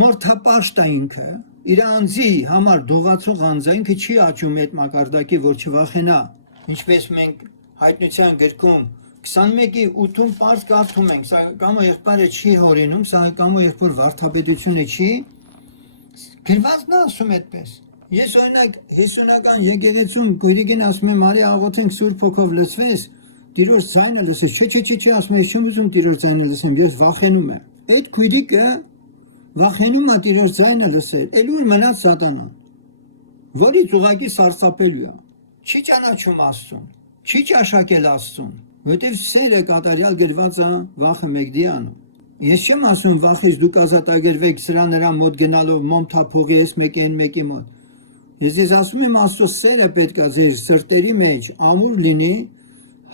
մորթապաշտ է ինքը, իր անձի համար դողացող անձը ինքը չի աճում այդ մակարդակի, որ չվախենա, ինչպես մենք հայտնության գրքում 21-ի 8-ում պարզ կարդում ենք, սա կամը եղբայրը չի հորինում, սա կամը եղբոր վարդապետությունը չի, գրվածն ասում այդպես։ Ես օրինակ 50-ական եկեղեցում գույրիկին ասում եմ, արի աղոթենք Սուրբ Հոգով լցվես, Տիրոջ ձայնը լսես, չէ, ասում եմ, չեմ ուզում Տիրոջ ձայնը լսեմ, ես վախենում եմ։ Այդ գույրիկը վախենում է Տիրոջ ձայնը լսել, էլ ուր մնաց սատանան, որից ուղղակի սարսափելու է, չի ճանաչում Աստծուն, չի ճաշակել Աստծուն, որտեվ սերը կատարյալ գրված է վախը մեկդի անում։ Ես չեմ ասում վախից դուք ազատագրվեք սրա նրա մոտ գնալով մոմթափողի ես մեկի մոտ։ Ես ասում եմ Աստծո սերը պետք է ձեր սրտերի մեջ ամուր լինի,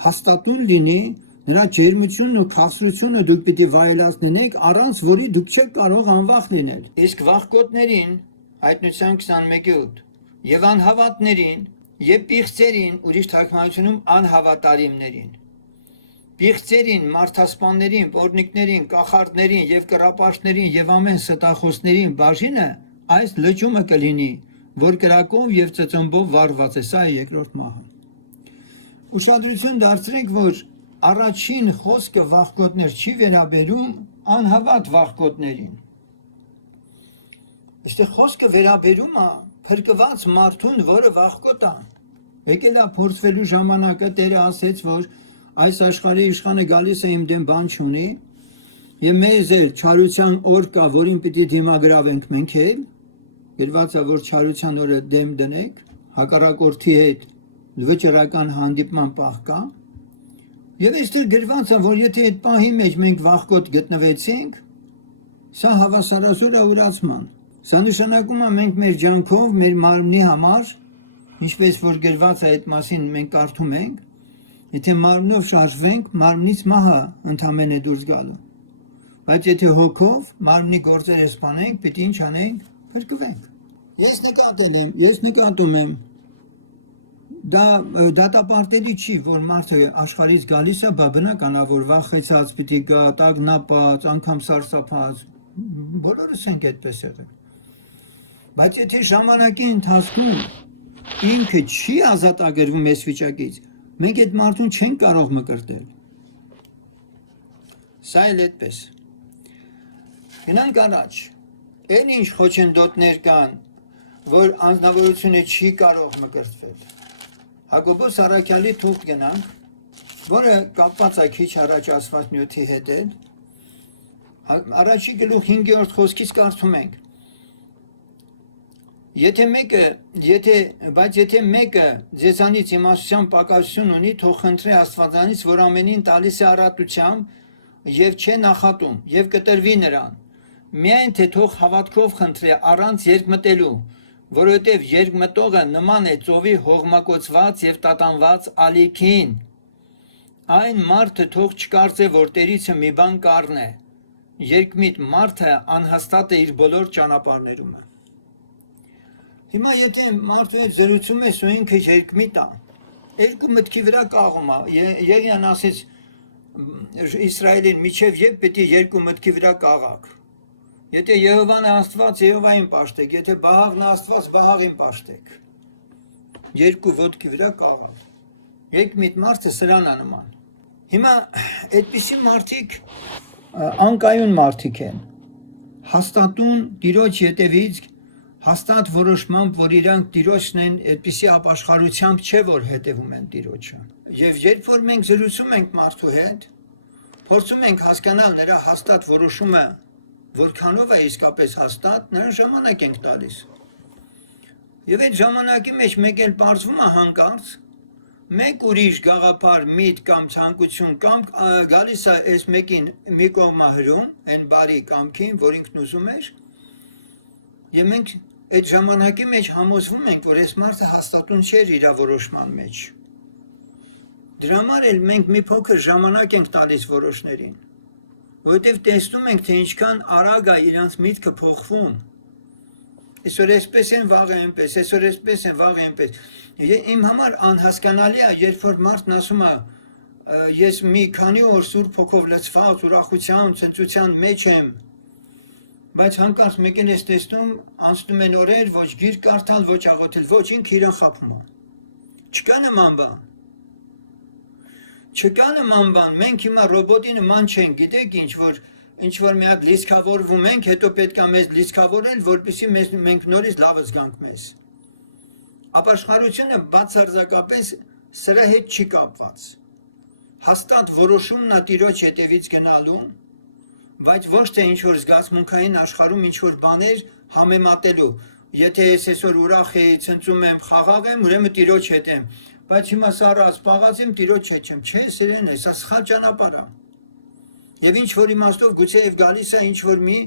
հաստատուն լինի, նրա ջերմությունն ու քաղցրությունը դուք պիտի վայելացնեք, առանց որի դուք չեք կարող անվախ լինել։ Իսկ վախկոտներին, հայտնության 21-8, եւ անհավատներին, եւ պիղծերին, ուրիշ թարգմանությունում անհավատարիմներին, պիղծերին, մարդասպաններին, պոռնիկներին, կախարդներին եւ կռապաշտներին եւ ամեն ստախոսներին բաժինը այս լճումը կլինի, որ կրակով եւ ծծմբով վառված է, սա է երկրորդ մահը։ Ուշադրություն դարձրեք, որ առաջին խոսքը վախկոտներ չի վերաբերում անհավատ վախկոտներին։ Այստեղ խոսքը վերաբերում է փրկված մարդուն, որը վախկոտ է։ Եկել է փորձվելու ժամանակը, Տերը ասեց, որ այս աշխարհի իշխանը գալիս է իմ դեմ բան չունի, եւ մեզ էլ չարության օր կա, որին պիտի դիմագրավենք մենք էլ, գրված է, որ չարության օրը դեմ դնեք, հակառակորդի հետ վճռական հանդիպման պահ կա, եւ այստեղ գրված է, որ եթե այդ պահի մեջ մենք վախկոտ գտնվեցինք, սա հավասարազոր է ուրացման։ Սա նշանակում է մենք մեր ջանքով, մեր մարմնի համար, ինչպես որ գրված է այդ մասին մենք կարդում ենք, եթե մարմնով շարժվենք, մարմնից մահը ընդամենը դուրս գալու։ Բայց եթե հոգով մարմնի գործերը սպանենք, պիտի ինչ անենք, փրկվենք։ Ես նկատում եմ, դա դատապարտելի չի, որ մարդը աշխարհից գալիս է, բա բնական է, որ վախեցած պիտի գա, տագնապած, անգամ սարսափած, բոլորս ենք այդպես եղել։ Բայց եթե ժամանակի ընթացքում ինքը չի ազատագրվում այս վիճակից, մենք այդ մարդուն չենք կարող մկրտել։ Սա էլ այդպես։ Գնանք առաջ, այն ինչ խոչընդոտներ կան, որ անձնավորությունը չի կարող մկրտվել։ Հակոբոս Առաքյալի թուղթ գնանք, որը կապված է քիչ առաջ ասված նյութի հետ էլ, առաջի գլուխ 5-րդ խոսքից կարդում ենք. Եթե մեկը ձեզանից իմաստության պակասություն ունի, թող խնդրի Աստվածանից, որ ամենին տալիս է առատությամբ եւ չէ նախատում, եւ կտրվի նրան։ Միայն թե թող հավատքով խնդրի առանց երկմտելու, որովհետև երկմտողը նման է ծովի հողմակոծված եւ տատանված ալիքին։ Այն մարդը թող չկարծե, որ Տերիցը մի բան կառնե։ Երկմիտ մարդը անհաստատ է իր բոլոր ճանապարհներում։ Հիմա եթե մարդու հետ զրուցում ես ու ինքը երկմիտ է, երկու մտքի վրա կաղում է, Եղիան ասեց Իսրայելին միջև երբ պետք է երկու մտքի վրա կաղաք։ Եթե Եհովան է Աստված, Եհովային պաշտեք, եթե Բահաղն է Աստված, Բահաղին պաշտեք։ Երկու ոտքի վրա կաղաք։ Երկմիտ մարդը սրան է նման։ Հիմա այդպիսի մարդիկ անկայուն մարդիկ են։ Հաստատուն Տիրոջ ետևից հաստատ որոշմամբ, որ իրանք Տիրոջն են, այդպիսի ապաշխարությամբ չէ, որ հետևում են Տիրոջը։ Եվ երբ որ մենք զրուցում ենք մարդու հետ, փորձում ենք հասկանալ նրա հաստատ որոշումը, որքանով է իսկապես հաստատ, նրան ժամանակ ենք տալիս։ Եվ այդ ժամանակի մեջ մեկ էլ պարզվում է հանկարծ, մեկ ուրիշ գաղափար, միտք կամ ցանկություն կամ գալիս է այս մեկին մի կողմը հրում, այն բարի կամքին, որ ինքն ուզում էր, եւ մենք այդ ժամանակի մեջ համոզվում ենք, որ այս մարդը հաստատուն չէր իր որոշման մեջ։ Դրա համար էլ մենք մի փոքր ժամանակ ենք տալիս որոշներին, որովհետև տեսնում ենք, թե ինչքան արագ է իրանց միտքը փոխվում։ Այսօր այսպես են, վաղ է այնպես, այսօր այսպես են, վաղ է այնպես։ Իմ համար անհասկանալի է, երբ որ մարդն ասում է, ես մի քանի օր Սուրբ Հոգով լցված, ուրախության, ցնծության մեջ եմ, բայց հանկարծ մեկին ես տեսնում, անցնում են օրեր, ոչ գիրք կարդալ, ոչ աղոթել, ոչ ինքը իրեն խաբում է։ Չկա նման բան։ Չկա նման բան, մենք հիմա ռոբոտի նման չենք, գիտեք ինչ որ մի հատ լիցքավորվում ենք, հետո պետք է մեզ լիցքավորել, որպեսզի մենք նորից լավը զգանք մեզ։ Ապաշխարությունը բացարձակապես սրա հետ չի կապված։ Հաստատ որոշումն է Տիրոջ հետևից գնալու, բայց ոչ թե ինչ որ զգացմունքային աշխարհում ինչ որ բաներ համեմատելու։ Եթե ես այսօր ուրախ եմ, ցնծում եմ, խաղաղ եմ, ուրեմն Տիրոջ հետ եմ, բայց հիմա սառած պաղած եմ, Տիրոջ հետ չեմ։ Չէ, սերեն է, սա սխալ ճանապարհ է։ Եվ ինչ որ իմաստով գուցեև գալիս է ինչ որ մի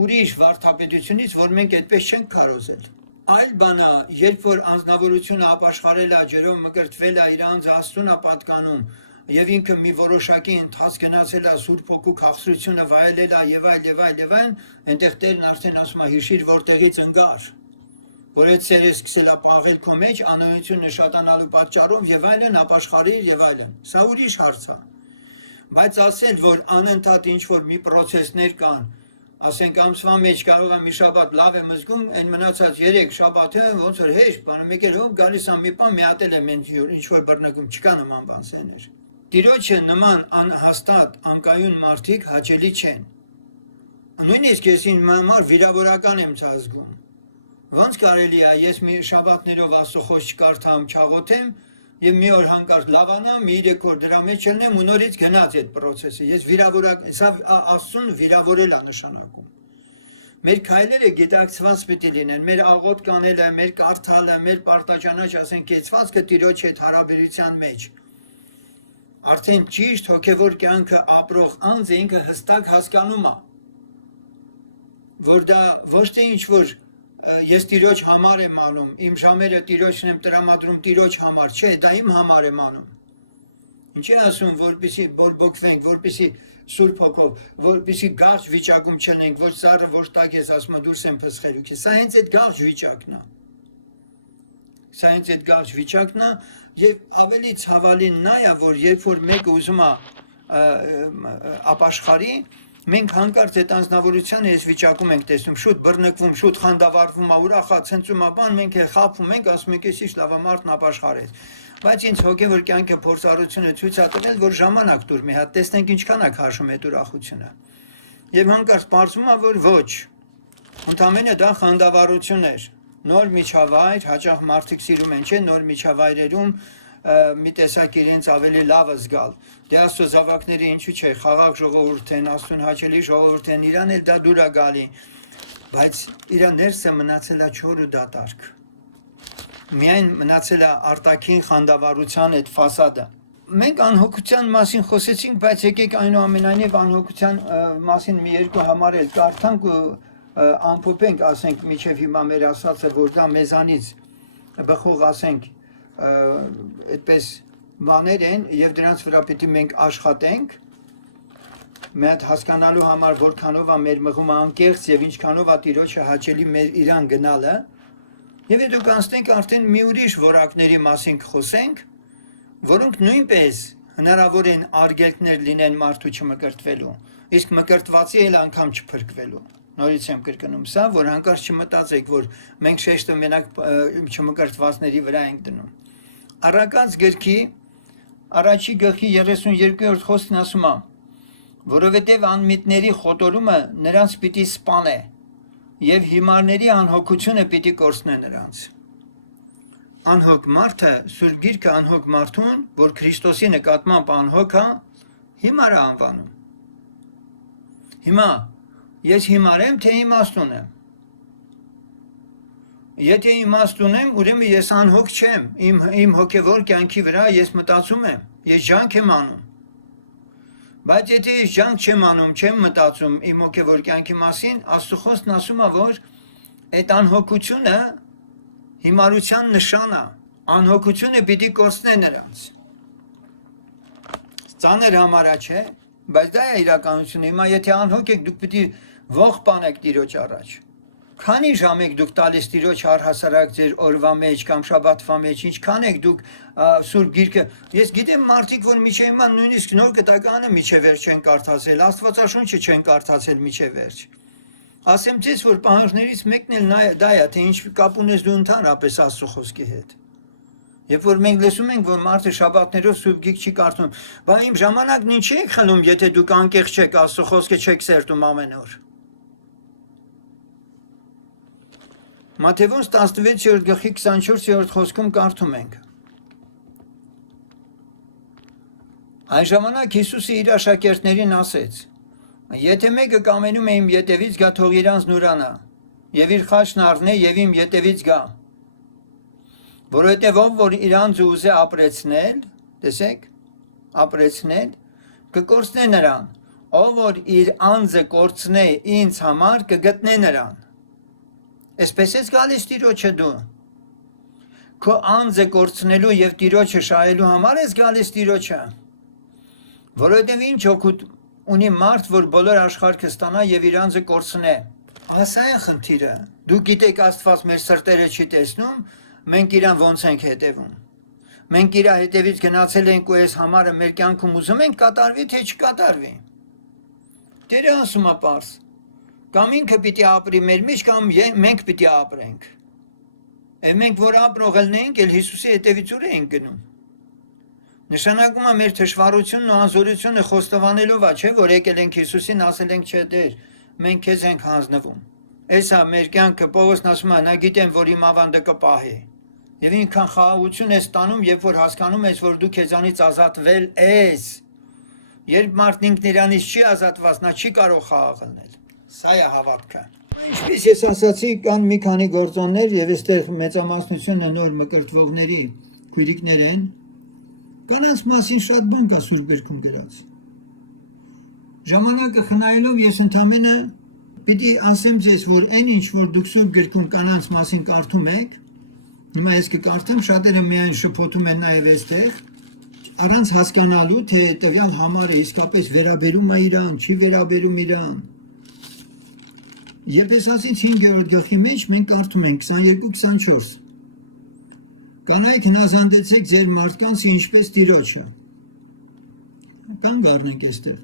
ուրիշ վարդապետությունից, որ մենք այդպես չենք քարոզել։ Այլ բան է, երբ որ անձնավորությունը ապաշխարել է, ջերով մկրտվել է, իր անձը Աստծուն է պատկանում, եւ ինքը մի որոշակի ընթացք գնացել է, Սուրբ Հոգու քաղցրությունը վայելել է եւ այլ, այնտեղ Տերն արդեն ասում է՝ հիշիր, որտեղից ընկար, որ այդ սերը սկսել է պաղել քո մեջ, անօյությունը շատանալու պատճառով եւ այլն, ապաշխարիր եւ այլն։ Սա ուրիշ հարց է։ Բայց ասել, որ անընդհատ ինչ որ մի process-ներ կան, ասենք ամսվա մեջ կարող է մի շաբաթ լավ եմ զգում, այն մնացած 3 շաբաթը ոնց որ հեշտ, բանը մեկ էլ հոբ գալիս է մի բան, մի հատ էլ եմ ինչ որ բռնկում, չկա նման բան սեներ։ Տիրոջը նման անհաստատ, անկայուն մարդիկ հաճելի չեն։ Նույնիսկ ես ինձ համար վիրավորական եմ զգում, Ոնց կարելի է ես մի շաբաթներով Աստծո խոսք կարդամ, չաղոթեմ եւ մի օր հանկարծ լավանամ, մի 3 օր դրա մեջ ելնեմ ու նորից գնաց այդ process-ը։ Ես վիրավորակ, սա Աստծուն վիրավորել է նշանակում։ Մեր քայլերը գիտակցված պիտի լինեն, մեր աղոթք անելը, մեր կարդալը, մեր պարտաճանաչ ասենք կեցվածքը Տիրոջ հետ հարաբերության մեջ։ Արդեն ճիշտ հոգևոր կյանքը ապրող անձը ինքը հստակ հասկանում է, որ դա ոչ թե ինչ որ ես Տիրոջ համար եմ անում, իմ ժամերը Տիրոջն եմ տրամադրում Տիրոջ համար, չէ, դա իմ համար եմ անում։ Ինչի ասում, որպեսի բորբոքվենք, որպեսի Սուրբ Հոգով, որպեսի գարշ վիճակում չլինենք, ոչ սառը, ոչ տակ ես ասում եմ դուրս եմ փսխելու քեզ։ Սա հենց այդ գարշ վիճակն է։ Սա հենց այդ գարշ վիճակն է եւ ավելի ցավալին նա է, որ երբ որ մեկը ուզում է ապաշխարի, մենք հանկարծ այդ անձնավորությունը այս վիճակում ենք տեսնում, շուտ բռնկվում, շուտ խանդավառվում, ուրախա ցնծում, բան մենք էլ խափում ենք, ասում ենք, էսի լավ մարդն ապաշխարեց։ Բայց ինձ հոգևոր կյանքը փորձառությունը ցույց է տվել, որ ժամանակ տուր մի հատ, տեսնենք ինչքան է քաշում այդ ուրախությունը։ Եվ հանկարծ պարզվում է, որ ոչ։ Ընդամենը դա խանդավառություն էր։ Նոր միջավայր, հաճախ մարդիկ սիրում են, չէ, նոր միջավայրերում մի տեսակ իրենց ավելի լավը զգալ։ Դե Աստծո զավակները ինչու՞ չէ, խաղաղ ժողովուրդ են, Աստծուն հաճելի ժողովուրդ են, իրան էլ դա դուր է գալի, բայց իր ներսը մնացել է չոր ու դատարկ։ Միայն մնացել է արտաքին խանդավառության այդ ֆասադը։ Մենք անհոգության մասին խոսեցինք, բայց եկեք այնուամենայնիվ անհոգության մասին մի երկու համար էլ կարդանք ու ամփոփենք, ասենք, միջև հիմա մեր ասածը, որ դա մեզանից բխող, ասենք, այդպես բաներ են եւ դրանց վրա պիտի մենք աշխատենք մի հատ հասկանալու համար որքանով է մեր մղումը անկեղծ եւ ինչքանով է Տիրոջը հաճելի մեր իրան գնալը եւ դուք անցնենք արդեն մի ուրիշ որակների մասին խոսենք, որոնք նույնպես հնարավոր են արգելքներ լինեն մարդու չմկրտվելու, իսկ մկրտվածի էլ անգամ չփրկվելու։ Նորից եմ կրկնում սա, որ հանկարծ չմտածեք, որ մենք շեշտը մենակ չմկրտվածների վրա ենք դնում։ Առակաց գրքի առաջի գլխի 32-րդ խոսքն ասում է, որովհետև անմիտների խոտորումը նրանց պիտի սպանե եւ հիմարների անհոգությունը պիտի կորցնե նրանց։ Անհոգ մարդը, Սուրբ Գիրքը անհոգ մարդուն, որ Քրիստոսի նկատմամբ անհոգ է, հիմար է անվանում։ Հիմա ես հիմար եմ, թե իմաստուն եմ։ Եթե իմաստուն եմ, ուրեմն ես անհոգ չեմ, իմ հոգևոր կյանքի վրա ես մտածում եմ, ես ջանք եմ անում։ Բայց եթե ես ջանք չեմ անում, չեմ մտածում իմ հոգևոր կյանքի մասին, Աստծո խոսքն ասում է, որ այդ անհոգությունը հիմարության նշան է, անհոգությունը պիտի կորցնե նրանց։ Ծանր համարա չէ, բայց դա է իրականությունը։ Հիմա եթե անհոգ եք, դուք պիտի ողջ բանեք Տիրոջ առաջ։ Քանի ժամ եք դուք տալիս Տիրոջ առհասարակ ձեր օրվա մեջ կամ շաբաթվա մեջ, ինչքան եք դուք Սուրբ Գիրքը։ Ես գիտեմ մարդիկ, որ միջև հիմա նույնիսկ նոր կտականը միջև վերջ չեն կարդացել, Աստվածաշունչը չեն կարդացել միջև վերջ։ Ասեմ ձեզ, որ պահանջներից մեկն էլ դա է, թե ինչ կապ ունես դու ընդհանրապես Աստծո խոսքի հետ։ Երբ որ մենք լսում ենք, որ մարդը շաբաթներով Սուրբ Գիրք չի կարդում, բա իմ ժամանակն ինչի եք խլում, եթե դուք անկեղծ չեք, Աստծո խոսքը չեք սերտում ամեն օր։ Մատթեոս 16-րդ գլխի 24-րդ խոսքում կարդում ենք. Այն ժամանակ Հիսուսը իր աշակերտներին ասեց. Եթե մեկը կամենում է իմ ետևից գա, թող իրանց նուրանա, եւ իր խաչն առնե եւ իմ ետևից գա։ Որովհետեւ ով որ իրանց ուզե ապրեցնել, տեսեք, ապրեցնել, կկորցնե նրան, ով որ իր անձը կորցնե ինձ համար, կգտնե նրան։ Այսպես ես գալիս Տիրոջը դու։ Քո անձը կորցնելու եւ Տիրոջը շահելու համար ես գալիս Տիրոջը։ Որովհետեւ ինչ օգուտ ունի մարդ, որ բոլոր աշխարհը ստանա եւ իր անձը կորցնե։ Ասա է խնդիրը։ Դու գիտեք Աստված մեր սրտերը չի տեսնում, մենք իրան ոնց ենք հետևում։ Մենք իր հետևից գնացել ենք ու այս համարը մեր կյանքում ուզում ենք կատարվի, թե չկատարվի։ Տերը ասում է պարզ. կամ ինքը պիտի ապրի մեր մեջ, կամ մենք պիտի ապրենք։ Եվ մենք որ ապրող ելնենք, էլ Հիսուսի հետևից ուր ենք գնում։ Նշանակում է մեր թշվառությունն ու անզորությունը խոստովանելով է, չէ, որ եկել ենք Հիսուսին, ասել ենք, չէ, Տեր, մենք քեզ ենք հանձնվում։ Էսա մեր կյանքը Պողոսն ասում է, նա գիտեն, որ իմ ավանդը կպահի։ Եվ ինքան խաղաղություն ես ստանում, երբ որ հասկանում ես, որ դու քեզանից ազատվել ես։ Երբ մարդն ինքն իրանից չի ազատված, նա չի կարող խաղաղ լինել։ Սա է հավատքը։ Ինչպես ես ասացի, կան մի քանի գործոններ եւ այստեղ մեծամասնությունը նոր մկրտվողների քույրիկներ են։ Կանանց մասին շատ բան կա Սուրբ Գրքում գրած։ Ժամանակը խնայելով ես ընդամենը պիտի ասեմ ձեզ, որ այն ինչ որ դուք Սուրբ Գրքում կանանց մասին կարդում եք, հիմա ես կկարդամ, շատերը միայն շփոթում են նաեւ այստեղ, առանց հասկանալու, թե տվյալ համարը իսկապես վերաբերում է իրան, չի վերաբերում իրան։ Երբ ես ասին 5-րդ գլխի մեջ մենք կարդում ենք 22-24 Կանայք հնազանդեցեք ձեր մարդկանց ինչպես Տիրոջը։ Կան գառնենք այստեղ։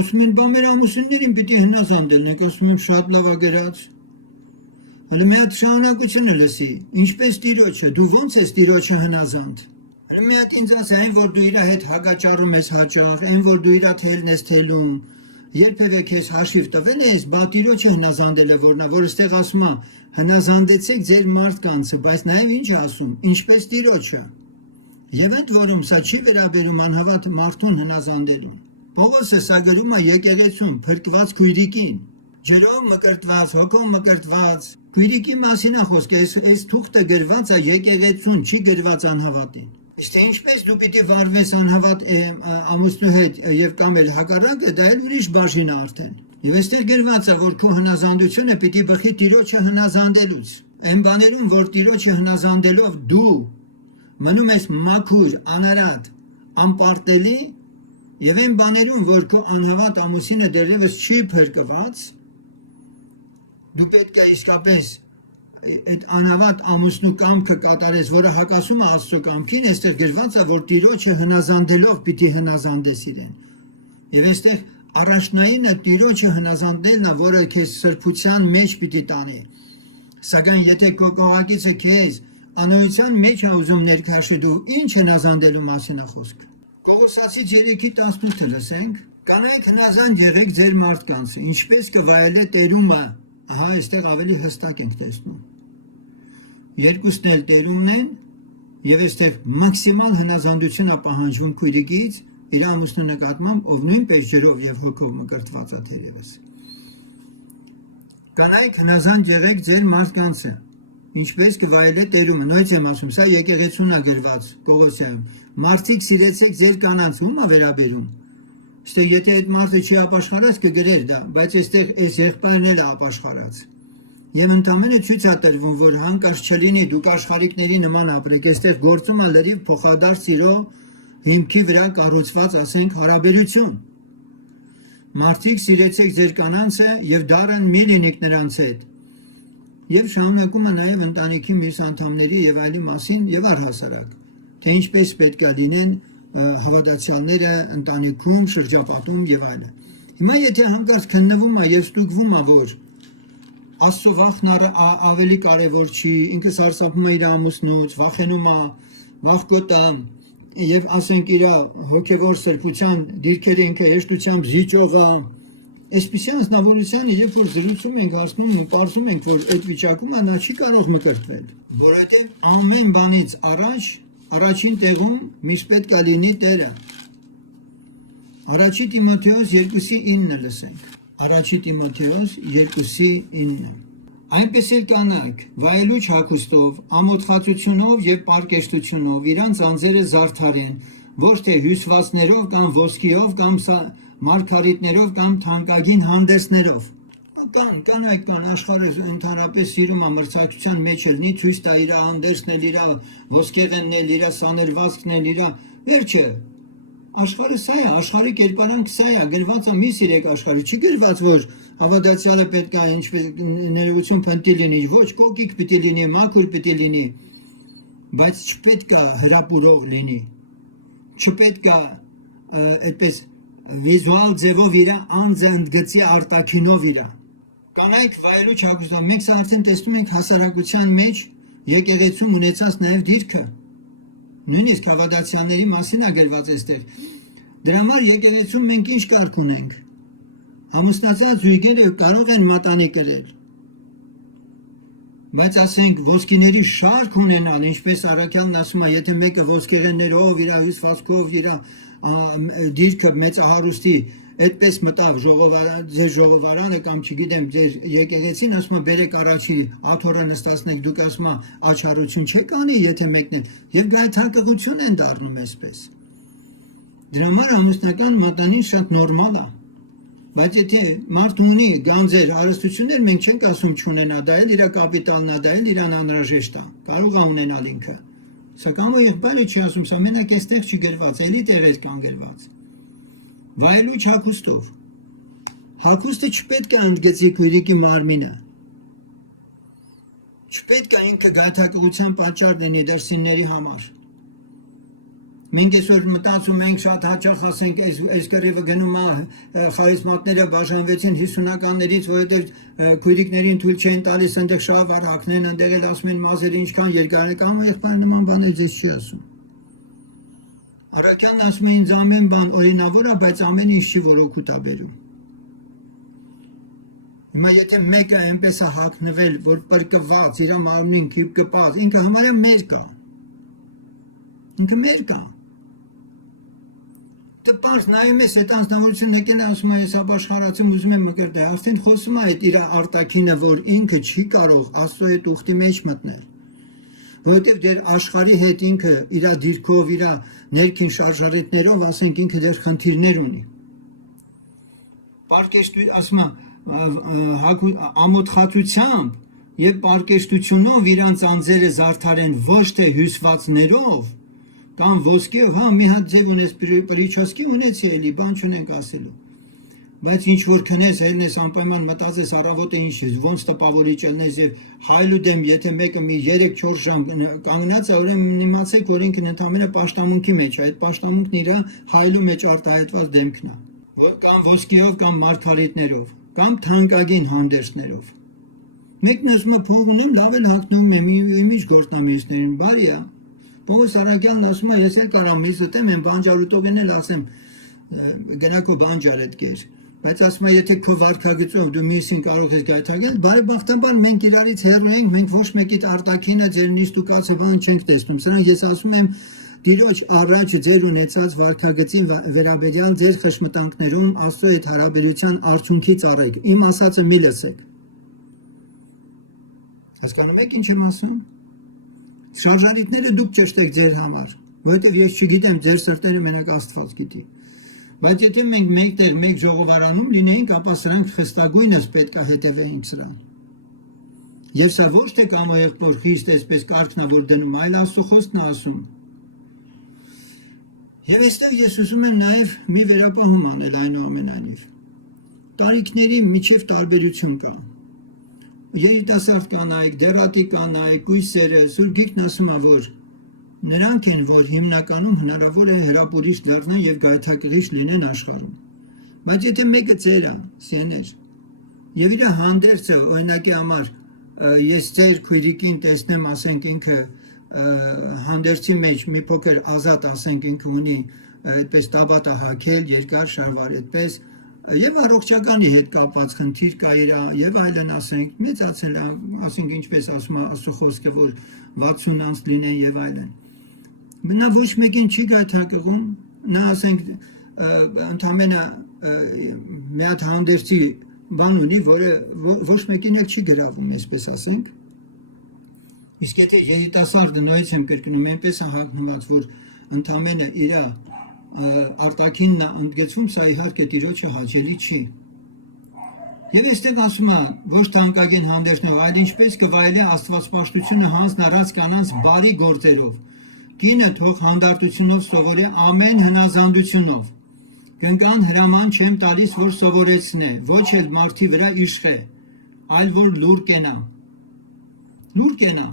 Ասում են, բա մեր ամուսիններին պիտի հնազանդելն եք, ասում եմ շատ լավ ա գրած։ Հələ մի հատ շարունակությունը լսի, ինչպես Տիրոջը, դու ո՞նց ես Տիրոջը հնազանդ։ Հələ մի հատ ինձ ասի, այն որ դու իր հետ հագաճառում ես հաճախ, այն որ դու իր թելն ես թելում, երբևէ քեզ հաշիվ տվել ես, բա Տիրոջը հնազանդել է որնա, որ այստեղ ասում է, հնազանդեցեք ձեր մարդկանցը, բայց նաև ինչ ասում, ինչպես Տիրոջը։ Եվ ընդ որում սա չի վերաբերում անհավատ մարդուն հնազանդելուն։ Պողոսը սա գրում է եկեղեցում փրկված քույրիկին, ջերով մկրտված, հոգով մկրտված, քույրիկի մասին է խոսքը, այս թուղթը գրված է եկեղեցուն, չի գրված անհավատին։ Իսկ ինչպես դու պիտի վարվես անհավատ ամուսնու հետ եւ կամ էլ հակառակը, դա էլ ուրիշ բաժին է արդեն։ Եվ այստեղ գրված է, որ քո հնազանդությունը պիտի բխի Տիրոջը հնազանդելուց։ Այն բաներում, որ Տիրոջը հնազանդելով դու մնում ես մաքուր, անարատ, անպարտելի, եւ այն բաներում, որ քո անհավատ ամուսինը դեռևս չի փրկված, դու պետք է իսկապես այդ անհավատ ամուսնու կամքը կատարես, որը հակասում է Աստծո կամքին, այստեղ գրված է, որ Տիրոջը հնազանդելով պիտի հնազանդես իրեն։ Եվ այստեղ առաջնայինը Տիրոջը հնազանդելն է, որը քեզ սրբության մեջ պիտի տանի։ Սակայն եթե քո կողակիցը քեզ անօյության մեջ է ուզում ներքաշել, դու ինչ հնազանդելու մասին է խոսքը։ Կողոսացից 3:18 լսենք. Կանայք հնազանդ եղեք ձեր մարդկանց, ինչպես կվայելե տերումը։ Ահա այստեղ ավելի հստակ ենք տեսնում։ Երկուսն էլ տերումն են, եւ այստեղ մաքսիմալ հնազանդություն է պահանջվում քույրիկից իր ամուսնու նկատմամբ, ով նույնպես ջրով եւ հոգով մկրտված է թերևս։ Կանայք հնազանդ եղեք ձեր մարդկանցը, ինչպես կվայելե տերումը։ Նույնպես եմ ասում, սա եկեղեցուն է գրված Կողոսիայում։ Մարդիկ սիրեցեք ձեր կանանց, ում է վերաբերում։ Այստեղ եթե այդ մարդը չի ապաշխարած կգրեր դա, բայց այստեղ այս եղբայրն էլ է ապաշխարած։ Եվ ընդամենը ցույց է տրվում, որ հանկարծ չլինի դուք աշխարհիկների նման ապրեք, այստեղ գործում է լրիվ փոխադարձ սիրո հիմքի վրա կառուցված, ասենք, հարաբերություն։ Մարդիկ սիրեցեք ձեր կանանցը եւ դառն մի լինեք նրանց հետ։ Եվ շարունակում է նաեւ ընտանիքի մյուս անդամների եւ այլի մասին եւ առհասարակ, թե ինչպես պետք է լինեն հավատացյալները ընտանիքում, շրջապատում եւ այլն։ Հիմա եթե հանկարծ քննվում է եւ ստուգվում է, որ Աստծո վախն ավելի կարևոր չի, ինքը սարսափում է իր ամուսնուց, վախենում է, վախկոտ է եւ ասենք իր հոգեվոր սրբության դիրքերը ինքը հեշտությամբ զիջող է։ Այսպիսի անձնավորությանը երբ որ զրուցում ենք, ասում ու պարզում ենք, որ այդ վիճակում նա չի կարող մկրտվել, որովհետեւ ամեն բանից առաջին տեղում միշտ պետք է լինի Տերը։ Առաջի Տիմոթեոս 2:9 լսենք։ Առաջի Տիմոթեոս 2:9 Այնպես էլ կանայք, վայելուչ հագուստով, ամոթխածությունով եւ պարկեշտությունով իրանց անձերը զարդարեն, ոչ թե հյուսվածներով կամ ոսկիով կամ մարգարիտներով կամ թանկագին հանդեսներով։ Կան աշխարհը ընդհանրապես սիրում է մրցակցության մեջ լինի, ցույց տա իր հանդերձն էլ, իր ոսկեղենն էլ, իր սաներվածքն էլ, իր վերջը։ Աշխարհը սա է, աշխարհի կերպարանքը սա է, գրված է մի սիրեք աշխարհը, չի գրված որ հավատացյալը պետք է ինչպես ներողություն փնտի լինի, ոչ կոկիկ պիտի լինի, մաքուր պիտի լինի, բայց չպետք է հրապուրող լինի, չպետք է այդպես վիզուալ ձևով իր անձը ընդգծի արտաքինով իր։ Կանայք վայելուչ հագուստով, մենք սա արդեն տեսնում ենք հասարակության մեջ եկեղեցում ունեցած նաև դիրքը։ Նույնիսկ հավատացյալների մասին է գրված այստեղ։ Դրա համար եկեղեցում մենք ինչ կարգ ունենք։ Ամուսնացած զույգերը կարող են մատանի կրել, բայց ասենք ոսկիների շարք ունենալ, ինչպես Արաքյանն ասում է, եթե մեկը ոսկեղեններով, իր հյուսվածքով, իր դիրքը մեծահարուստի այդպես մտավ ձեր ժողովարանը կամ չգիտեմ ձեր եկեղեցին, ասում է բերեք առաջի աթոռը նստացնեք, դուք ասում է աչառություն չեք անի, եթե մեկն է, եւ գայթակղություն են դառնում այսպես։ Դրա համար ամուսնական մատանին շատ նորմալ է։ Բայց եթե մարդ ունի գանձեր, հարստություններ, մենք չենք ասում չունենա, դա էլ իր կապիտալն է, դա էլ իրան անհրաժեշտ է, կարող է ունենալ ինքը։ Սակայն եղբայրը չի ասում, սա մենակ այստեղ չի գրված, էլի տեղեր կան գրված։ Վայելուչ հագուստով։ Հագուստը չպետք է ընդգծի քույրիկի մարմինը։ Չպետք է ինքը գայթակղության պատճառ լինի դերսինների համար։ Մենք այսօր մտածում ենք շատ հաճախ ասենք այս կռիվը գնում է խարիզմատները բաժանվեցին 50-ականներից, որովհետև քույրիկներին թույլ չեն տալիս այնտեղ շավար հագնեն, այնտեղ էլ ասում են մազերը ինչքան երկար է, կամ եղբայր նման բաներ ձեզ չի ասում։ Արաքյանն ասում է ինձ ամեն բան օրինավոր է, բայց ամեն ինչ չի որ օգուտ է բերում։ Հիմա եթե մեկը այնպես է հագնվել, որ պրկված, իր մարմնին քիփ կպած, ինքը համարյա մեր կա։ Ինքը մեր կա։ Տպարս նայում ես այդ անձնավորությունը եկել է ասում է ես ապաշխարացում ուզում եմ մկրտել, արդեն խոսում է այդ իր արտաքինը, որ ինքը չի կարող Աստծո հետ ուխտի մեջ մտնել, որովհետև դեր աշխարհի հետ ինքը իր դիրքով, իր ներքին շարժառիթներով, ասենք ինքը դեռ խնդիրներ ունի։ Պարկեշտու ասում է ամոթխածությամբ եւ պարկեշտությունով իրանց անձերը զարդարեն ոչ թե հյուսվածներով կամ ոսկեով, հա մի հատ ձև ունես պրիչոսկի ունեցի էլի, բան չունենք ասելու։ Բայց ինչ որ քնես, ելնես անպայման մտածես առավոտը ինչ ես, ոնց տպավորիչ ելնես եւ հայլու դեմ, եթե մեկը մի 3-4 ժամ կանգնած է, ուրեմն իմացեք, որ ինքն ընդհանրապես պաշտամունքի մեջ է, այդ պաշտամունքն իր հայլու մեջ արտահայտված դեմքն է, կամ ոսկեով կամ մարգարիտներով, կամ թանկագին հանդերձներով։ Մեկն ասում է փող ունեմ, լավ էլ հագնում եմ, իմիջ գործնամիստերին, բարի է։ Պողոս Արաքյանն ասում է, ես էլ կարամ մի զտեմ, եմ բանջարուտողին էլ ասեմ, գնա քո բանջար հետ կեր, բայց ասում է, եթե քո վարքագծով դու միսին կարող ես գայթակղել, բարեբախտաբար մենք իրարից հեռու ենք, մենք ոչ մեկիդ արտաքինը ձեր նիստուկացը բան չենք տեսնում, սրանք ես ասում եմ, Տիրոջ առաջ ձեր ունեցած վարքագծին վերաբերյալ ձեր խշմտանքներում Աստծո հետ հարաբերության արդյունքից առեք, իմ ասածը մի լսեք։ Հասկանում եք ինչ եմ ասում։ Շարժարիթները դուք ճշտեք ձեր համար, որովհետև ես չգիտեմ, ձեր սրտերը մենակ Աստված գիտի։ Բայց եթե մենք մեկտեղ մեկ ժողովարանում լինեինք, ապա սրանք խստագույնս պետք է հետևեին սրան։ Եվ սա ոչ թե կամ եղբոր խիստ այսպես կարգն է որ դնում, այլ Աստծո խոսքն է ասում։ Եվ այստեղ ես ուզում եմ նաև մի վերապահում անել այնուամենայնիվ։ Տարիքների միջև տարբերություն կա։ Երիտասարդ կանայք, դեռատի կանայք, կույսերը, Սուրբ Գիրքն ասում է, որ նրանք են, որ հիմնականում հնարավոր է հրապուրիչ դառնան եւ գայթակղիչ լինեն աշխարհում։ Բայց եթե մեկը ծեր է, սեներ, եւ իր հանդերձը օրինակի համար ես ծեր քույրիկին տեսնեմ, ասենք ինքը հանդերձի մեջ մի փոքր ազատ, ասենք ինքը ունի այդպես տաբատը հագել, երկար շարվար այդպես եւ առողջականի հետ կապված խնդիր կա իր եւ այլն, ասենք մեծացել, ասենք ինչպես ասում է Աստծո խոսքը, որ 60 անց լինեն եւ այլն։ Նա ոչ մեկին չի գայթակղում, նա ասենք ընդամենը մի հատ հանդերձի բան ունի, որը ոչ մեկին էլ չի գրավում, այսպես ասենք։ Իսկ եթե երիտասարդը նույնպես եմ կրկնում, այնպես է հագնված, որ ընդամենը իր արտաքինն է ընդգծվում, սա իհարկե Տիրոջը հաճելի չի։ Եվ այստեղ ասում է, ոչ թանկագին հանդերձներով, այլ ինչպես կվայելի աստվածպաշտությունը հանձնարարած կանանց բարի գործերով։ Կինը թող հանդարտությունով սովորի ամեն հնազանդությունով։ Կնկան հրաման չեմ տալիս, որ սովորեցնե, ոչ էլ մարդի վրա իշխե, այլ որ լուր կենա։ Լուր կենա։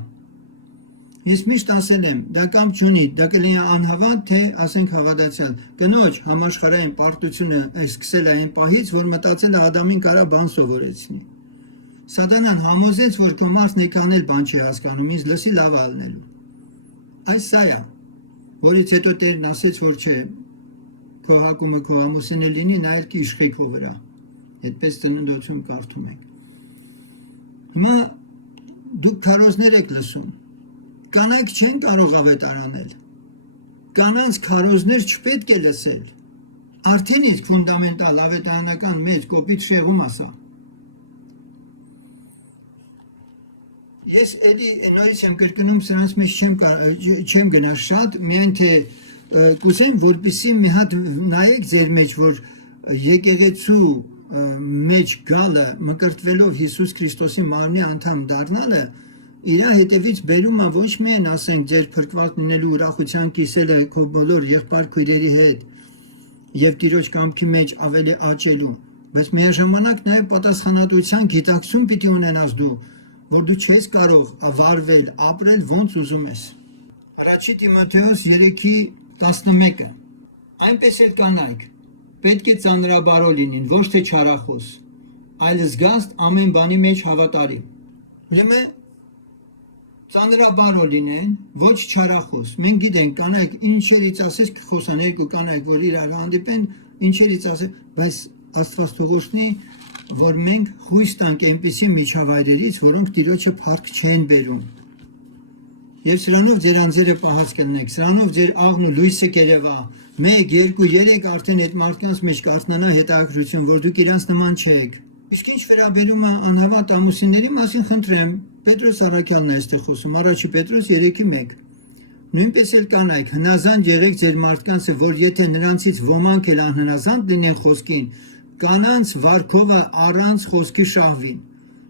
Ես միշտ ասել եմ, դա կամ չունի, դա կլինի անհավատ, թե ասենք հավատացյալ։ Կնոջ համաշխարհային պարտությունը սկսել է այն պահից, որ մտածել է Ադամին կարա բան սովորեցնի։ Սատանան համոզեց, որ քո մարդն եկանել բան չի հասկանում, ինձ լսի լավ ալնելու։ Այս սա է, որից հետո Տերն ասեց, որ չէ, քո հակումը քո ամուսինը լինի, նա էլ կիշխի քո վրա։ Այդպես ծննդոցում կարդում ենք։ Հիմա դուք քարոզներ եք լսում։ Կանայք չեն կարող ավետարանել։ Կանանց քարոզներ չպետք է լսել։ Արդեն իսկ ֆունդամենտալ ավետարանական մեծ կոպիտ շեղում ասա։ Ես էլի նորից եմ կրկնում, սրանց մեջ չեմ գնա շատ, միայն թե կուզեմ, որպեսզի մի հատ նայեք ձեր մեջ, որ եկեղեցու մեջ գալը, մկրտվելով Հիսուս Քրիստոսի մարմնի անդամ դառնալը, իր հետևից բերում է ոչ միայն ասենք ձեր փրկված լինելու ուրախության կիսելը քո բոլոր եղբայր քույրերի հետ եւ Տիրոջ կամքի մեջ ավելի աճելու, բայց միաժամանակ նաեւ պատասխանատվության գիտակցում պիտի ունենաս դու, որ դու չես կարող վարվել, ապրել ոնց ուզում ես։ Առաջի Տիմոթեոս 3:11 Այնպես էլ կանայք պետք է ծանրաբարո լինին, ոչ թե չարախոս, այլ զգաստ ամեն բանի մեջ հավատարիմ։ Ուրեմն ծանրաբարո լինեն, ոչ չարախոս։ Մենք գիտենք կանայք ինչերից ասես կխոսան երկու կանայք, որ իրար հանդիպեն, ինչերից ասես, բայց Աստված թողոսնի, որ մենք հույս տանք այնպիսի միջավայրերից, որոնք Տիրոջը փառք չեն բերում։ Եվ սրանով ձեր անձերը պահած կլնեք, սրանով ձեր աղն ու լույսը կերևա։ 1, 2, 3 արդեն այդ մարդկանց մեջ կարտնանա հետաքրություն, որ դուք իրանց նման չեք։ Իսկ ինչ վերաբերում է անհավատ ամուսինների մասին, խնդրեմ, Պետրոս Առաքյալն է այստեղ խոսում, առաջի Պետրոս 3:1 Նույնպես էլ կանայք, հնազանդ եղեք ձեր մարդկանցը, որ եթե նրանցից ոմանք էլ անհնազանդ լինեն խոսքին, կանանց վարքովը առանց խոսքի շահվին,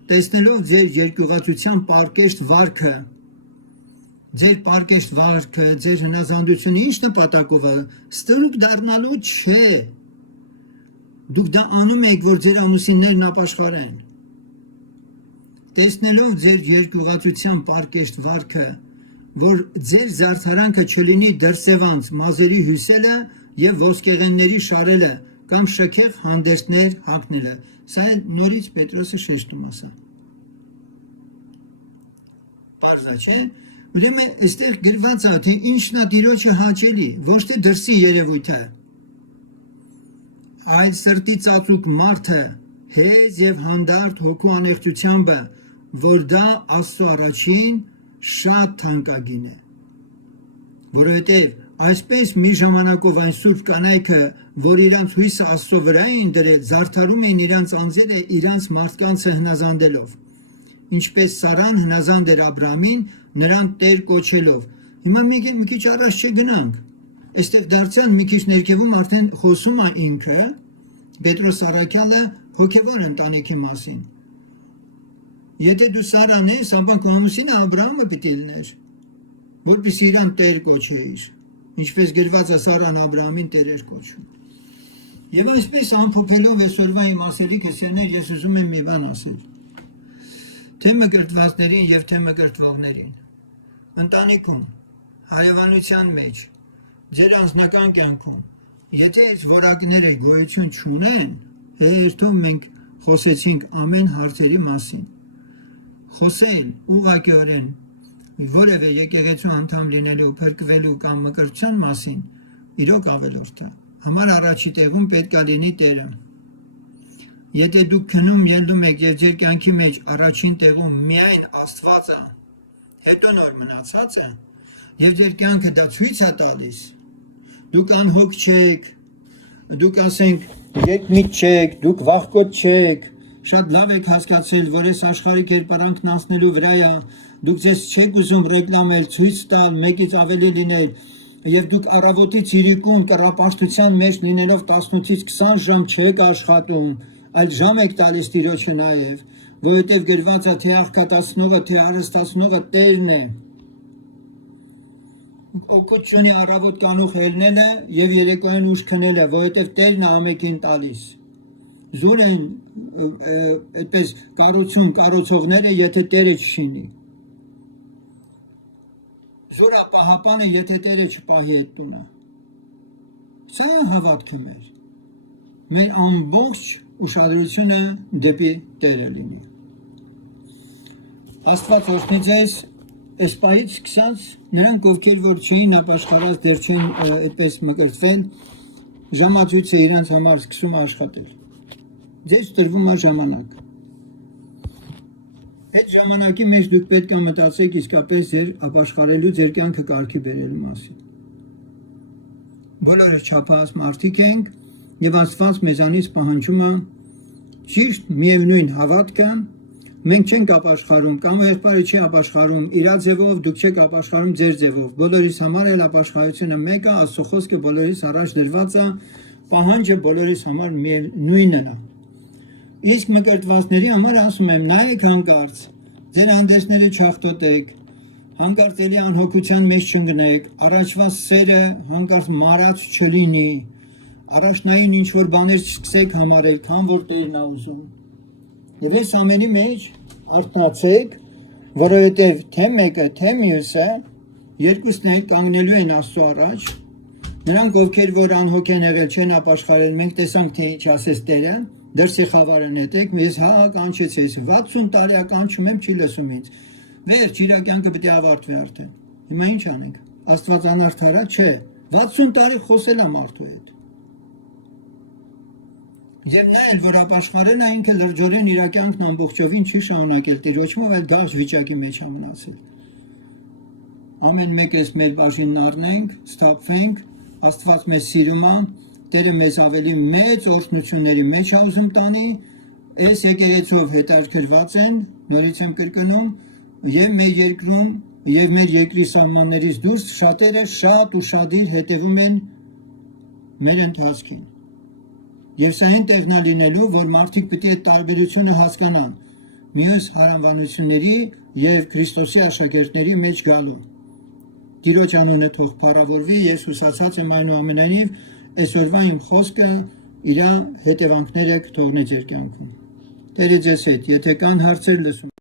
տեսնելով ձեր երկյուղացության պարկեշտ վարքը, ձեր հնազանդությունը ինչ նպատակով է, ստրուկ դառնալու չէ, դուք դա անում եք, որ ձեր ամուսիններն ապաշխարեն, տեսնելով ձեր երկյուղացության պարկեշտ վարքը, որ ձեր զարդարանքը չլինի դրսևանց մազերի հյուսելը և ոսկեղենների շարելը կամ շքեղ հանդերձներ հագնելը։ Սա է նորից Պետրոսը շեշտում ասա։ Պարզա չէ։ Ուրեմն այստեղ գրված է, թե ինչն է Տիրոջը հաճելի, ոչ թե դրսի երևույթը, այլ սրտի ծածուկ մարդը հեզ և հանդարտ հոգու անեղծությամբ, որ դա Աստծո առաջին շատ թանկագին է, որովհետև այսպես մի ժամանակով այն սուրբ կանայքը, որ իրանց հույսը Աստծո վրա էին դրել, զարդարում էին իրանց անձերը իրանց մարդկանցը հնազանդելով, ինչպես Սարան հնազանդ էր Աբրահամին, նրան Տեր կոչելով։ Հիմա մի քիչ առաջ չգնանք, այստեղ դարձյալ մի քիչ ներքևում արդեն խոսում է ինքը, Պետրոս Առաքյալը հոգևոր ընտանիքի մասին։ Եթե դու Սարան ես, ապա քո ամուսինը Աբրահամը պիտի լիներ, որպեսզի իրան Տեր կոչեիր, ինչպես գրված է Սարան Աբրահամին Տեր էր կոչում։ Եվ այսպես ամփոփելով այսօրվա իմ ասելիքս, ես ուզում եմ մի բան ասել, թե մկրտվածներին և թե մկրտվողներին, ընտանիքում, հարևանության մեջ, ձեր անձնական կյանքում, եթե այս որակները գոյություն չունեն, հերթով մենք խոսեցինք ամեն հարցերի մասին, խոսել ուղղակիորեն որևէ եկեղեցու անդամ լինելու, փրկվելու կամ մկրտության մասին, իրոք ավելորդ է, համար առաջի տեղում պետք է լինի Տերը։ Եթե դուք քնում ելնում եք և ձեր կյանքի մեջ առաջին տեղում միայն Աստվածը, հետո նոր մնացածը, և ձեր կյանքը դա ցույց է տալիս, դուք անհոգ չեք, դուք ասենք երկմիտ չեք, դուք վախկոտ չեք, շատ լավ եք հասկացել, որ այս աշխարհի կերպարանքն անցնելու վրա է, դուք ձեզ չեք ուզում ռեկլամել, ցույց տալ, մեկից ավելի լինել, և դուք առավոտից իրիկուն կռապաշտության մեջ լինելով 18-ից 20 ժամ չեք աշխատում, այլ ժամ եք տալիս Տիրոջը նաև, որովհետև գրված է, թե աղքատացնողը, թե հարստացնողը Տերն է։ Օգուտ չունի առավոտ կանուխ ելնելը և երեկոյան ուշ քնելը, որովհետև Տերն է ամենքին տալիս։ Զուր են այդպես կառուցողները, եթե Տերը չշինի։ Զուր է պահապանը, եթե Տերը չպահի այդ տունը։ Սա է հավատքը մեր։ Մեր ամբողջ ուշադրությունը դեպի Տերը լինի։ Աստված օրհնի ձեզ, այս պահից սկսած նրանք, ովքեր որ չէին ապաշխարած, դեռ չեն այդպես մկրտվել, ժամացույցը իրենց համար սկսում աշխատել։ Ձեզ տրվում է ժամանակ։ Այդ ժամանակի մեջ դուք պետք է մտածեք իսկապես ձեր ապաշխարելու, ձեր կյանքը կարգի բերելու մասին։ Բոլորս չափահաս մարդիկ ենք եւ Աստված մեզանից պահանջում է ճիշտ միևնույն հավատքը։ Մենք չենք ապաշխարում, կամ եղբայրը չի ապաշխարում իր ձևով, դուք չեք ապաշխարում ձեր ձևով։ Բոլորիս համար էլ ապաշխարությունը մեկը, Աստծո խոսքը բոլորիս առաջ դրված է, պահանջը բոլորիս համար նույնն է։ Իսկ մկրտվածների համար ասում եմ, նայեք հանկարծ, ձեր հանդեսները չախտոտեք, հանկարծ էլի անհոգության մեջ չընկնեք, առաջվա սերը հանկարծ մարած չլինի, առաջնային ինչ որ բաներ չսկսեք համարել, քան որ Տերն է ուզում։ Եվ այս ամենի մեջ արթնացեք, որովհետև թե մեկը, թե մյուսը երկուսն էլ կանգնելու են Աստծո առաջ։ Նրանք, ովքեր որ անհոգ են եղել, չեն ապաշխարել, մենք տեսանք, թե ինչ ասեց Տերը, դրսի խավարը նետեք, մեզ կանչեցես, 60 տարի կանչում եմ, չի լսում ինձ։ Վերջ, իր կյանքը պետք է ավարտվի արդեն։ Հիմա ինչ անենք։ Աստված անարդար է, չէ։ 60 տարի խոսել է մարդու հետ։ Եվ նա էլ որ ապաշխարել է, ինքը լրջորեն իր կյանքն ամբողջովին չի շարունակել Տերոջմով, այլ գաղ վիճակի մեջ է մնացել։ Ամեն մեկս մեր բաժինն առնենք, սթափվենք, Աստված մեզ սիրում է, Տերը մեզ ավելի մեծ օրհնությունների մեջ է ուզում տանի, այս եկեղեցով հետաքրքրված են, նորից եմ կրկնում, եւ մեր երկրում, եւ մեր երկրի սահմաններից դուրս շատերը շատ ու շատիր հետևում են մեր ընթացքին։ Եվ սա այն տեղն է լինելու, որ մարդիկ պետք է այդ տարբերությունը հասկանան մյուս հարանվանությունների եւ Քրիստոսի աշակերտների մեջ գալու։ Տիրոջ անունը թող փառավորվի, ես հուսացած եմ այնուամենայնիվ այսօրվա իմ խոսքը իր հետևանքները կթողնի ձեր կյանքում։ Տերը ձեզ հետ, եթե կան հարցեր լսում